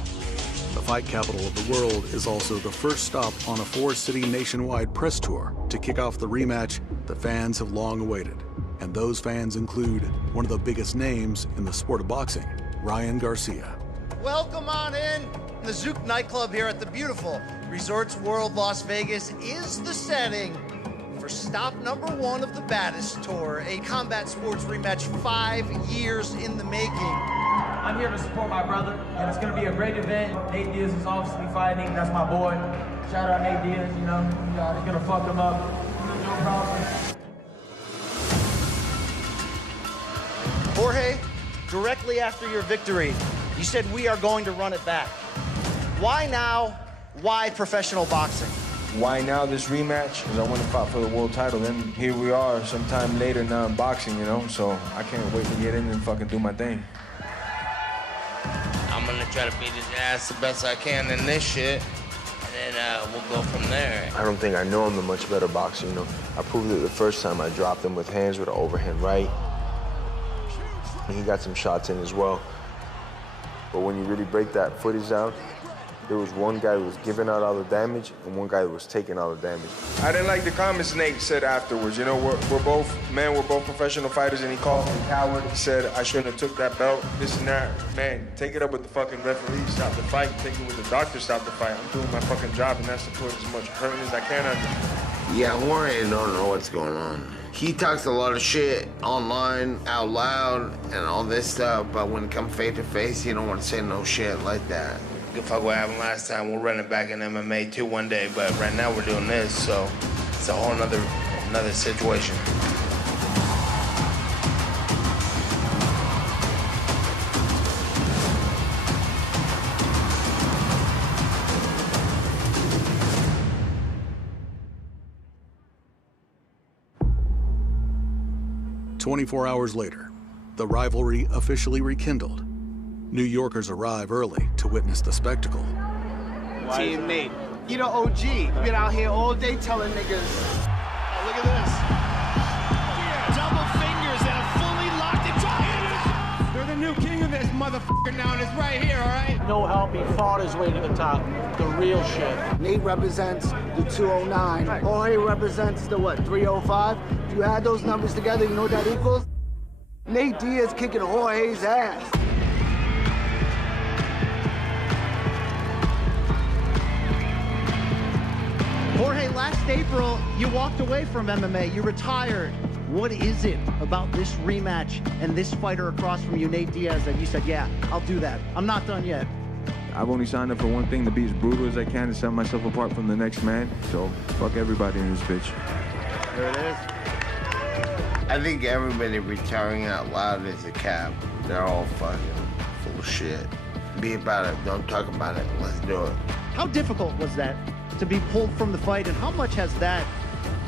The fight capital of the world is also the first stop on a 4-city nationwide press tour to kick off the rematch the fans have long awaited. And those fans include one of the biggest names in the sport of boxing, Ryan Garcia. Welcome on in. The Zouk nightclub here at the beautiful Resorts World Las Vegas is the setting for stop number 1 of the Baddest Tour, a combat sports rematch 5 years in the making. I'm here to support my brother, and it's going to be a great event. Nate Diaz is obviously fighting. That's my boy. Shout out Nate Diaz, you know. He's going to fuck him up. No problem. Jorge, directly after your victory, you said we are going to run it back. Why now? Why professional boxing? Why now this rematch? Because I want to fight for the world title. Then here we are sometime later now in boxing, you know? So I can't wait to get in and fucking do my thing. I'm gonna try to beat his ass the best I can in this shit, and then we'll go from there. I don't think I know him a much better boxer, you know. I proved it the first time I dropped him with hands with an overhand right. And he got some shots in as well. But when you really break that footage down, there was one guy who was giving out all the damage and one guy who was taking all the damage. I didn't like the comments Nate said afterwards. You know, we're both professional fighters, and he called me a coward. He said I shouldn't have took that belt, this and that. Man, take it up with the fucking referee, stop the fight. Take it with the doctor, stop the fight. I'm doing my fucking job, and that's to put as much hurting as I can on you. Yeah, Jorge don't know what's going on. He talks a lot of shit online, out loud, and all this stuff, but when it comes face to face, he don't want to say no shit like that. Good fuck what happened last time. We'll run it back in MMA too one day, but right now we're doing this, so it's a whole another situation. "24 hours later, the rivalry officially rekindled. New Yorkers arrive early to witness the spectacle. Team Nate, you the OG. You've been out here all day telling niggas. Oh, look at this. Double fingers and a fully locked and They're the new king of this motherfucker now, and it's right here, all right? No help, he fought his way to the top. The real shit. Nate represents the 209. Jorge represents the what, 305? If you add those numbers together, you know what that equals? Nate Diaz kicking Jorge's ass. Jorge, last April, you walked away from MMA. You retired. What is it about this rematch and this fighter across from you, Nate Diaz, that you said, yeah, I'll do that. I'm not done yet. I've only signed up for one thing, to be as brutal as I can to set myself apart from the next man. So fuck everybody in this bitch. There it is. I think everybody retiring out loud is a cap. They're all fucking full of shit. Be about it. Don't talk about it. Let's do it. How difficult was that to be pulled from the fight, and how much has that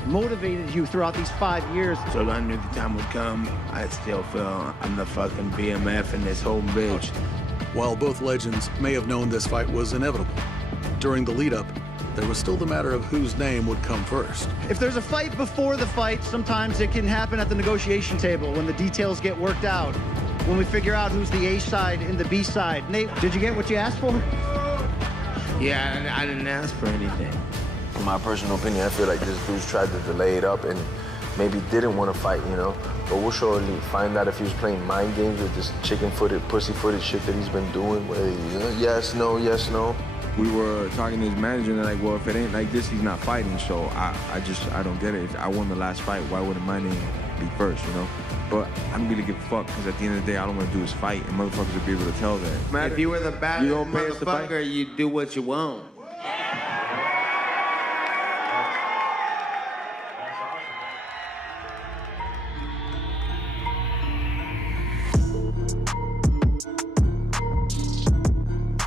motivated you throughout these 5 years? So I knew the time would come. I still feel I'm the fucking BMF in this whole bitch. While both legends may have known this fight was inevitable, during the lead-up, there was still the matter of whose name would come first. If there's a fight before the fight, sometimes it can happen at the negotiation table when the details get worked out, when we figure out who's the A side and the B side. Nate, did you get what you asked for? Yeah, I didn't ask for anything. In my personal opinion, I feel like this dude's tried to delay it up and maybe didn't want to fight, you know? But we'll surely find out if he was playing mind games with this chicken-footed, pussy-footed shit that he's been doing, where yes, no, yes, no. We were talking to his manager, and they're like, well, if it ain't like this, he's not fighting. So I don't get it. If I won the last fight, why wouldn't my name be first, you know? But I don't really give a fuck, because at the end of the day, all I want to do is fight, and motherfuckers will be able to tell that. If you were the baddest motherfucker, you do what you want.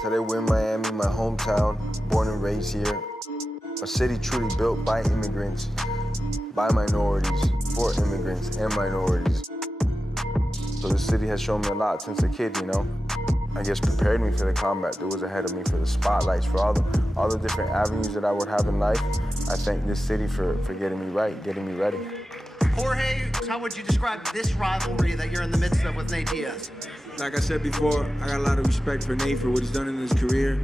Today we're in Miami, my hometown, born and raised here. A city truly built by immigrants, by minorities, for immigrants and minorities. So the city has shown me a lot since a kid, you know? I guess prepared me for the combat that was ahead of me, for the spotlights, for all the different avenues that I would have in life. I thank this city for getting me right, getting me ready. Jorge, how would you describe this rivalry that you're in the midst of with Nate Diaz? Like I said before, I got a lot of respect for Nate for what he's done in his career.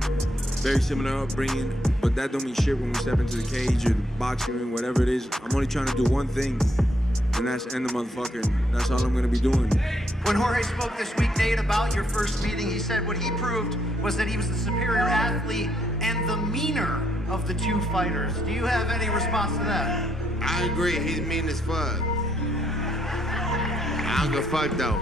Very similar upbringing, but that don't mean shit when we step into the cage or the boxing ring, whatever it is. I'm only trying to do one thing, and that's end the motherfucker. That's all I'm gonna be doing. When Jorge spoke this week, Nate, about your first meeting, he said what he proved was that he was the superior athlete and the meaner of the two fighters. Do you have any response to that? I agree, he's mean as fuck. I don't give a fuck though.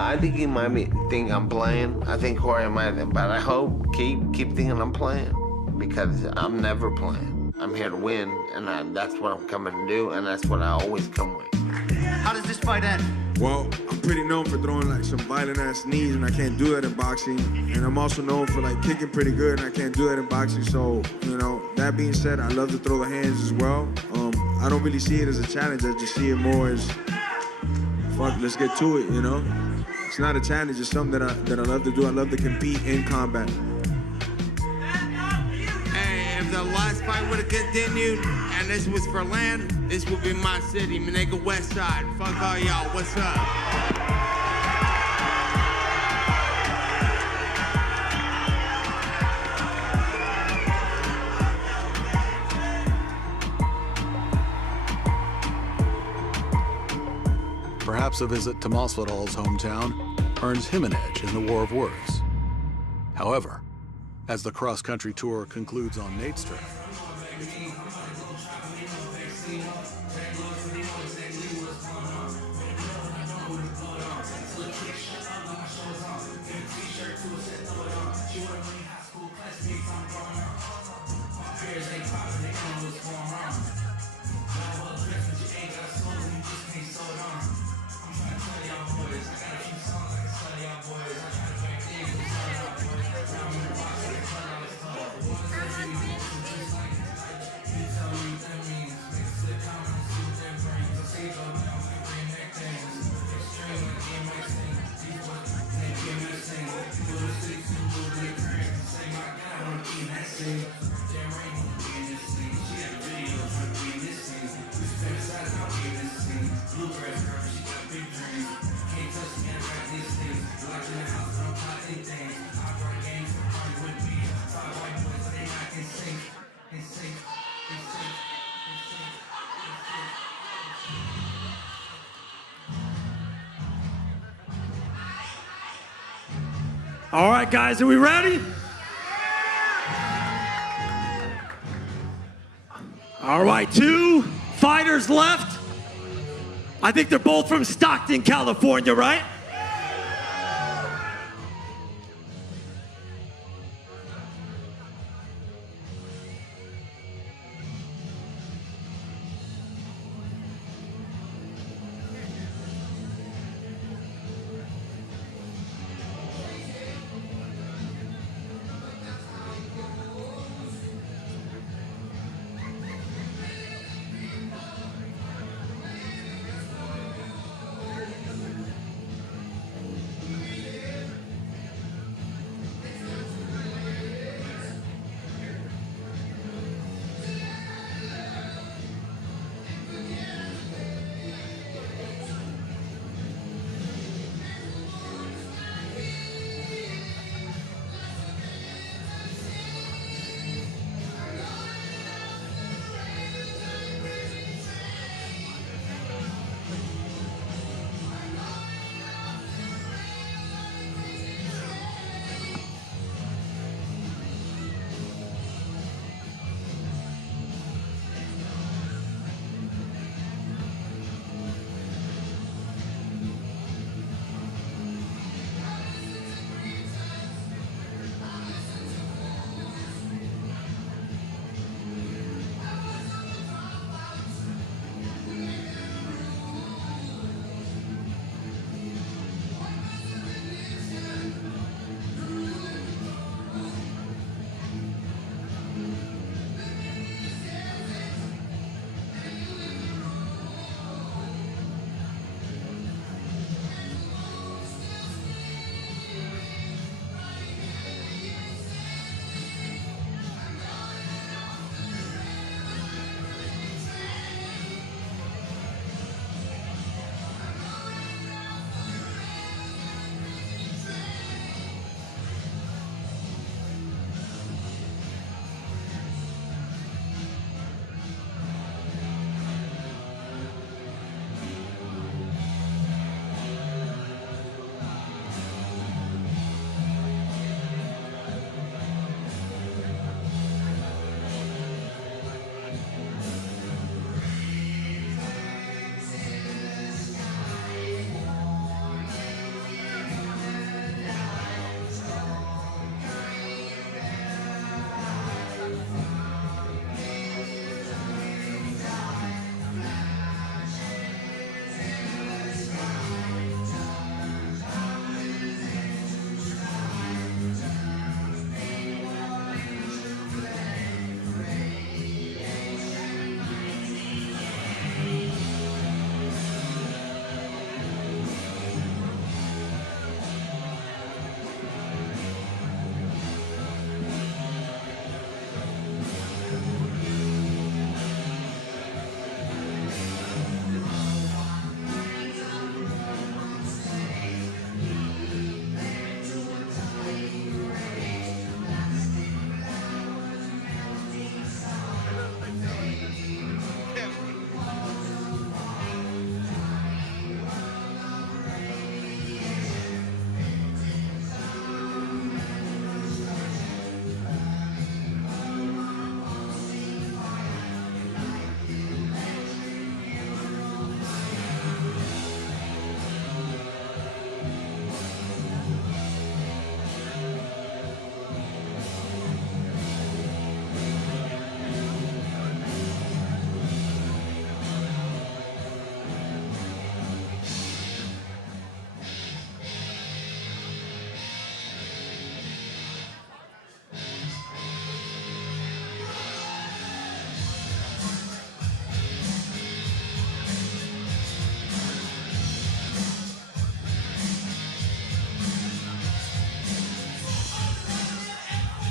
I think he might think I'm playing. I think Jorge might, but I hope keep thinking I'm playing, because I'm never playing. I'm here to win, and that's what I'm coming to do, and that's what I always come with. How does this fight end? Well, I'm pretty known for throwing like some violent ass knees, and I can't do that in boxing. And I'm also known for like kicking pretty good, and I can't do that in boxing. So, you know, that being said, I love to throw the hands as well. I don't really see it as a challenge. I just see it more as, fuck, let's get to it, you know? It's not a challenge, it's something that I love to do. I love to compete in combat. Hey, if the last fight would have continued and this was for land, this would be my city, Manega West Side. Fuck all y'all, what's up? Perhaps a visit to Masvidal's hometown earns him an edge in the war of words. However, as the cross-country tour concludes on Nate's turf, All right, guys, are we ready? All right, 2 fighters left. I think they're both from Stockton, California, right?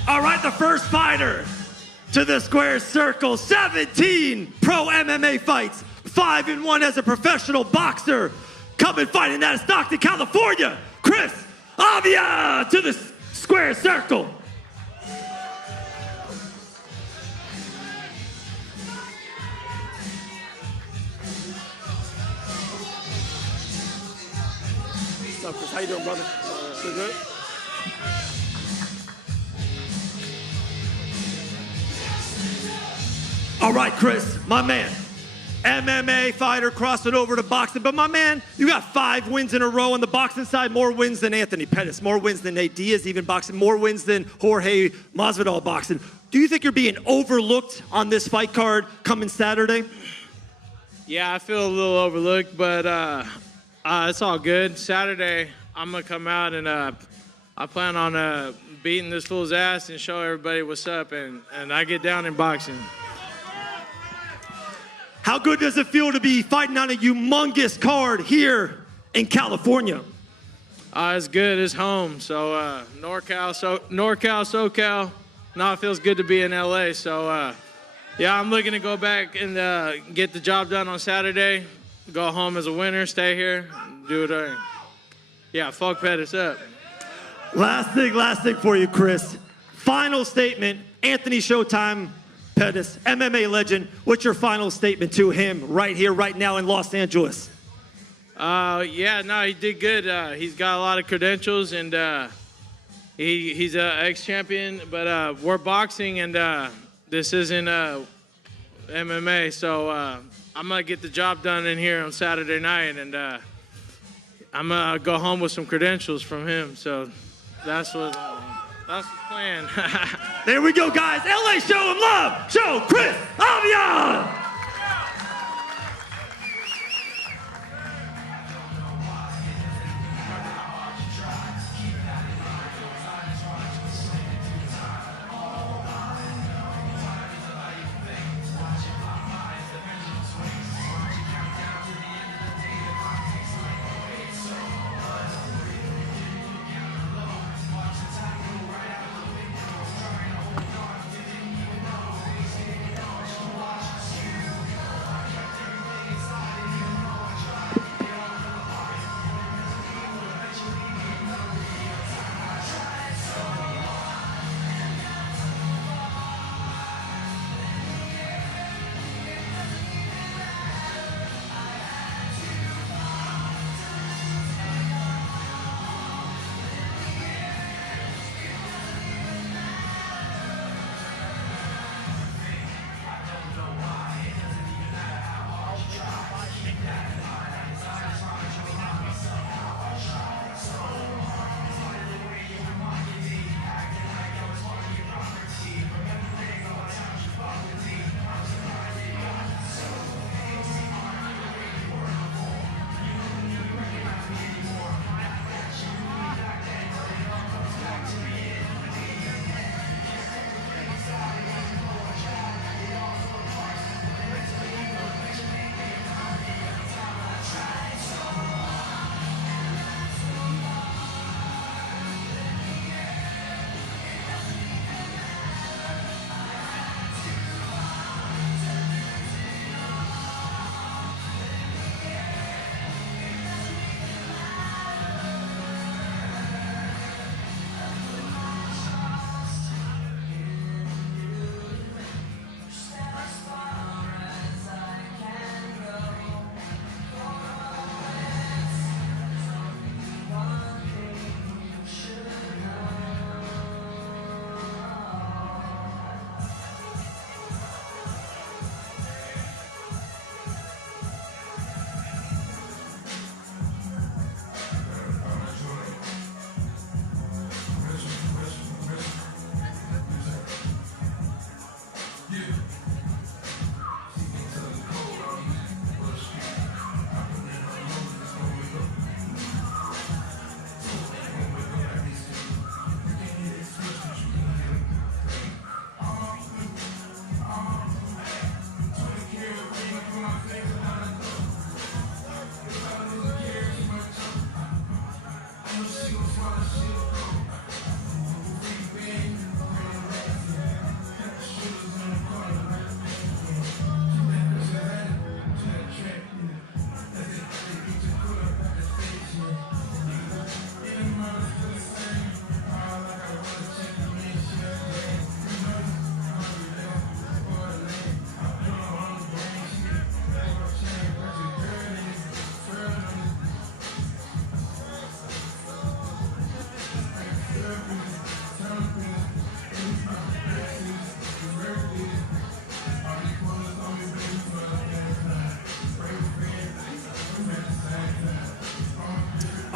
All right, the first fighter to the square circle, 17 pro MMA fights, 5-1 as a professional boxer, coming fighting out of Stockton, California, Chris Avila to the square circle. What's up, Chris? How you doing, brother? Feel good? All right, Chris, my man. MMA fighter crossing over to boxing. But my man, you got 5 wins in a row on the boxing side, more wins than Anthony Pettis, more wins than Nate Diaz even boxing, more wins than Jorge Masvidal boxing. Do you think you're being overlooked on this fight card coming Saturday? Yeah, I feel a little overlooked, but it's all good. Saturday, I'm going to come out and I plan on beating this fool's ass and show everybody what's up, and I get down in boxing. How good does it feel to be fighting on a humongous card here in California? It's good. It's home. So NorCal, SoCal. Now it feels good to be in LA. So yeah, I'm looking to go back and get the job done on Saturday. Go home as a winner. Stay here. Do it. Yeah, fuck Pettis up. Last thing for you, Chris. Final statement. Anthony Showtime Pettis, MMA legend. What's your final statement to him right here, right now in Los Angeles? Yeah, no, he did good. He's got a lot of credentials, and he's an ex-champion, but we're boxing, and this isn't MMA, so I'm going to get the job done in here on Saturday night, and I'm going to go home with some credentials from him, so that's the plan. There we go, guys. LA, show him love. Show Chris Avila.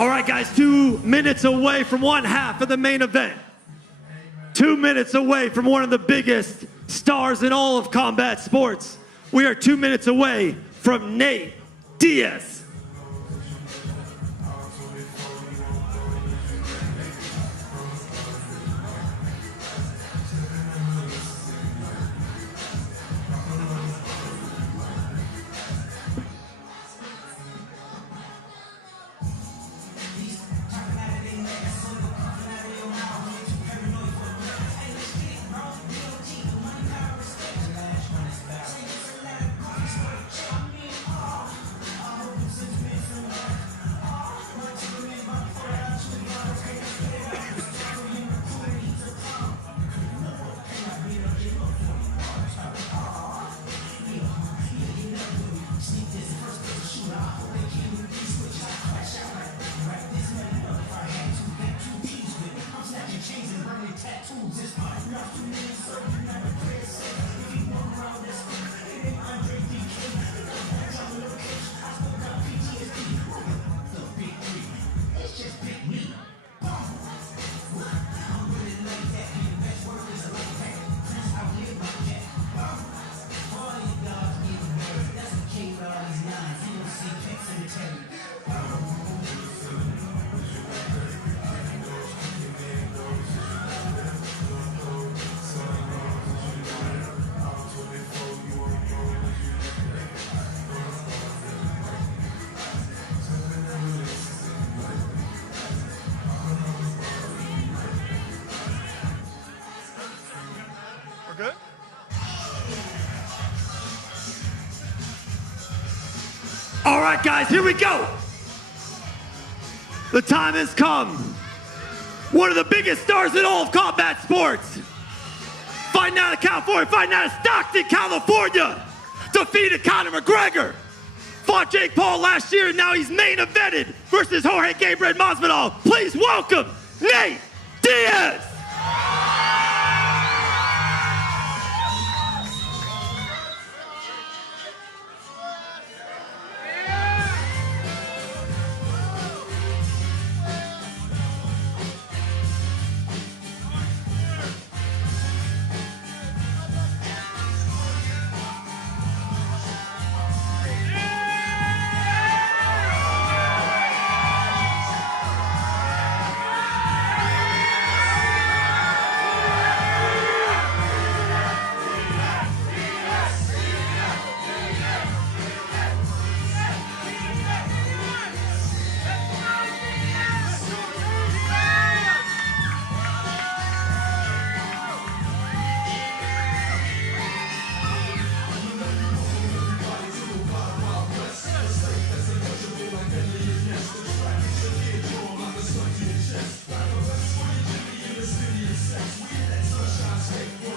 All right, guys, 2 minutes away from one half of the main event. 2 minutes away from one of the biggest stars in all of combat sports. We are 2 minutes away from Nate Diaz. Good? All right, guys, here we go. The time has come. One of the biggest stars in all of combat sports. Fighting out of California, fighting out of Stockton, California. Defeated Conor McGregor. Fought Jake Paul last year, and now he's main evented versus Jorge Masvidal. Please welcome Nate Diaz.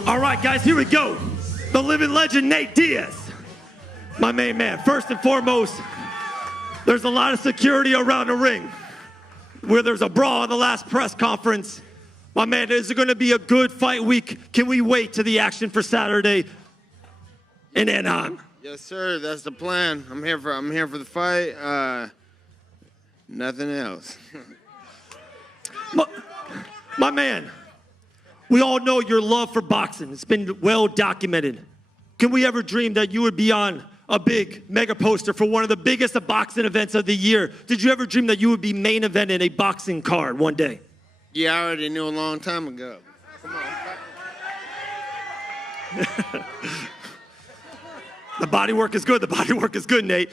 All right, guys, here we go. The living legend, Nate Diaz. My main man. First and foremost, there's a lot of security around the ring. Where there's a brawl in the last press conference. My man, is it going to be a good fight week? Can we wait to the action for Saturday in Anaheim? Yes, sir. That's the plan. I'm here for the fight. Nothing else. My man, we all know your love for boxing. It's been well documented. Can we ever dream that you would be on a big mega poster for one of the biggest boxing events of the year? Did you ever dream that you would be main eventing a boxing card one day? Yeah, I already knew a long time ago. Come on. The body work is good. The body work is good, Nate.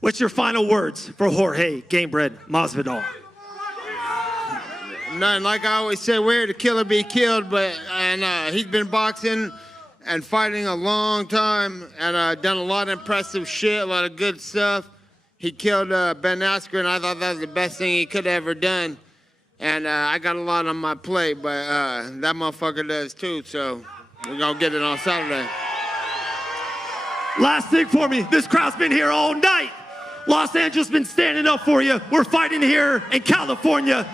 What's your final words for Jorge Gamebred Masvidal? Nothing. Like I always say, we're here to kill or be killed, and he's been boxing and fighting a long time and done a lot of impressive shit, a lot of good stuff. He killed Ben Askren, and I thought that was the best thing he could have ever done. And I got a lot on my plate, but that motherfucker does too, so we're going to get it on Saturday. Last thing for me, this crowd's been here all night. Los Angeles been standing up for you. We're fighting here in California.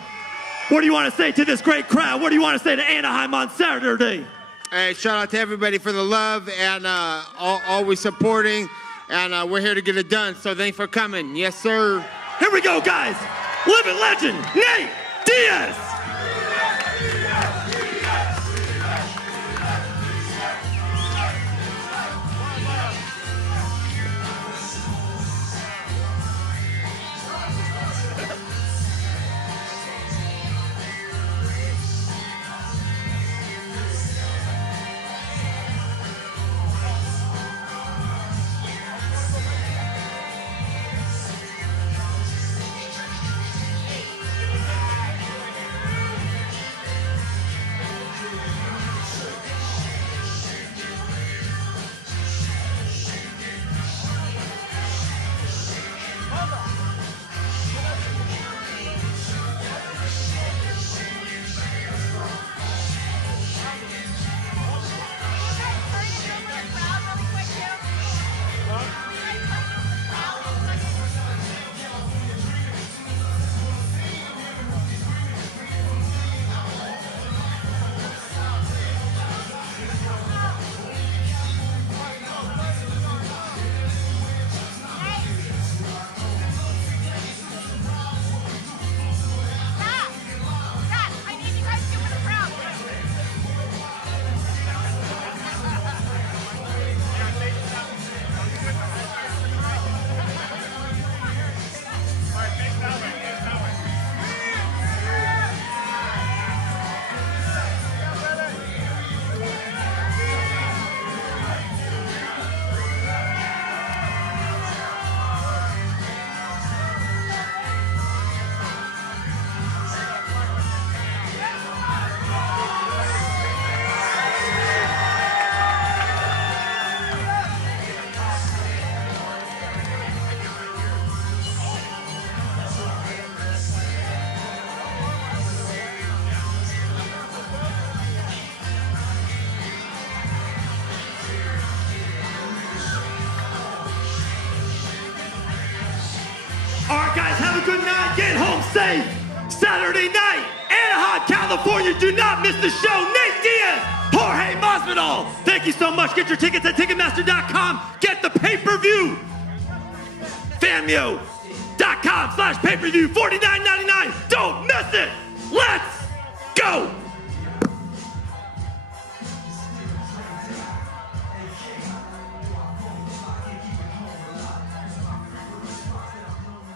What do you want to say to this great crowd? What do you want to say to Anaheim on Saturday? Hey, shout out to everybody for the love and always supporting. And we're here to get it done. So thanks for coming. Yes, sir. Here we go, guys. living legend, Nate Diaz. All right, guys, have a good night. Get home safe. Saturday night, Anaheim, California. Do not miss the show. Nate Diaz, Jorge Masvidal. Thank you so much. Get your tickets at Ticketmaster.com. Get the pay-per-view. Fanmio.com/pay-per-view. $49.99. Don't miss it. Let's go.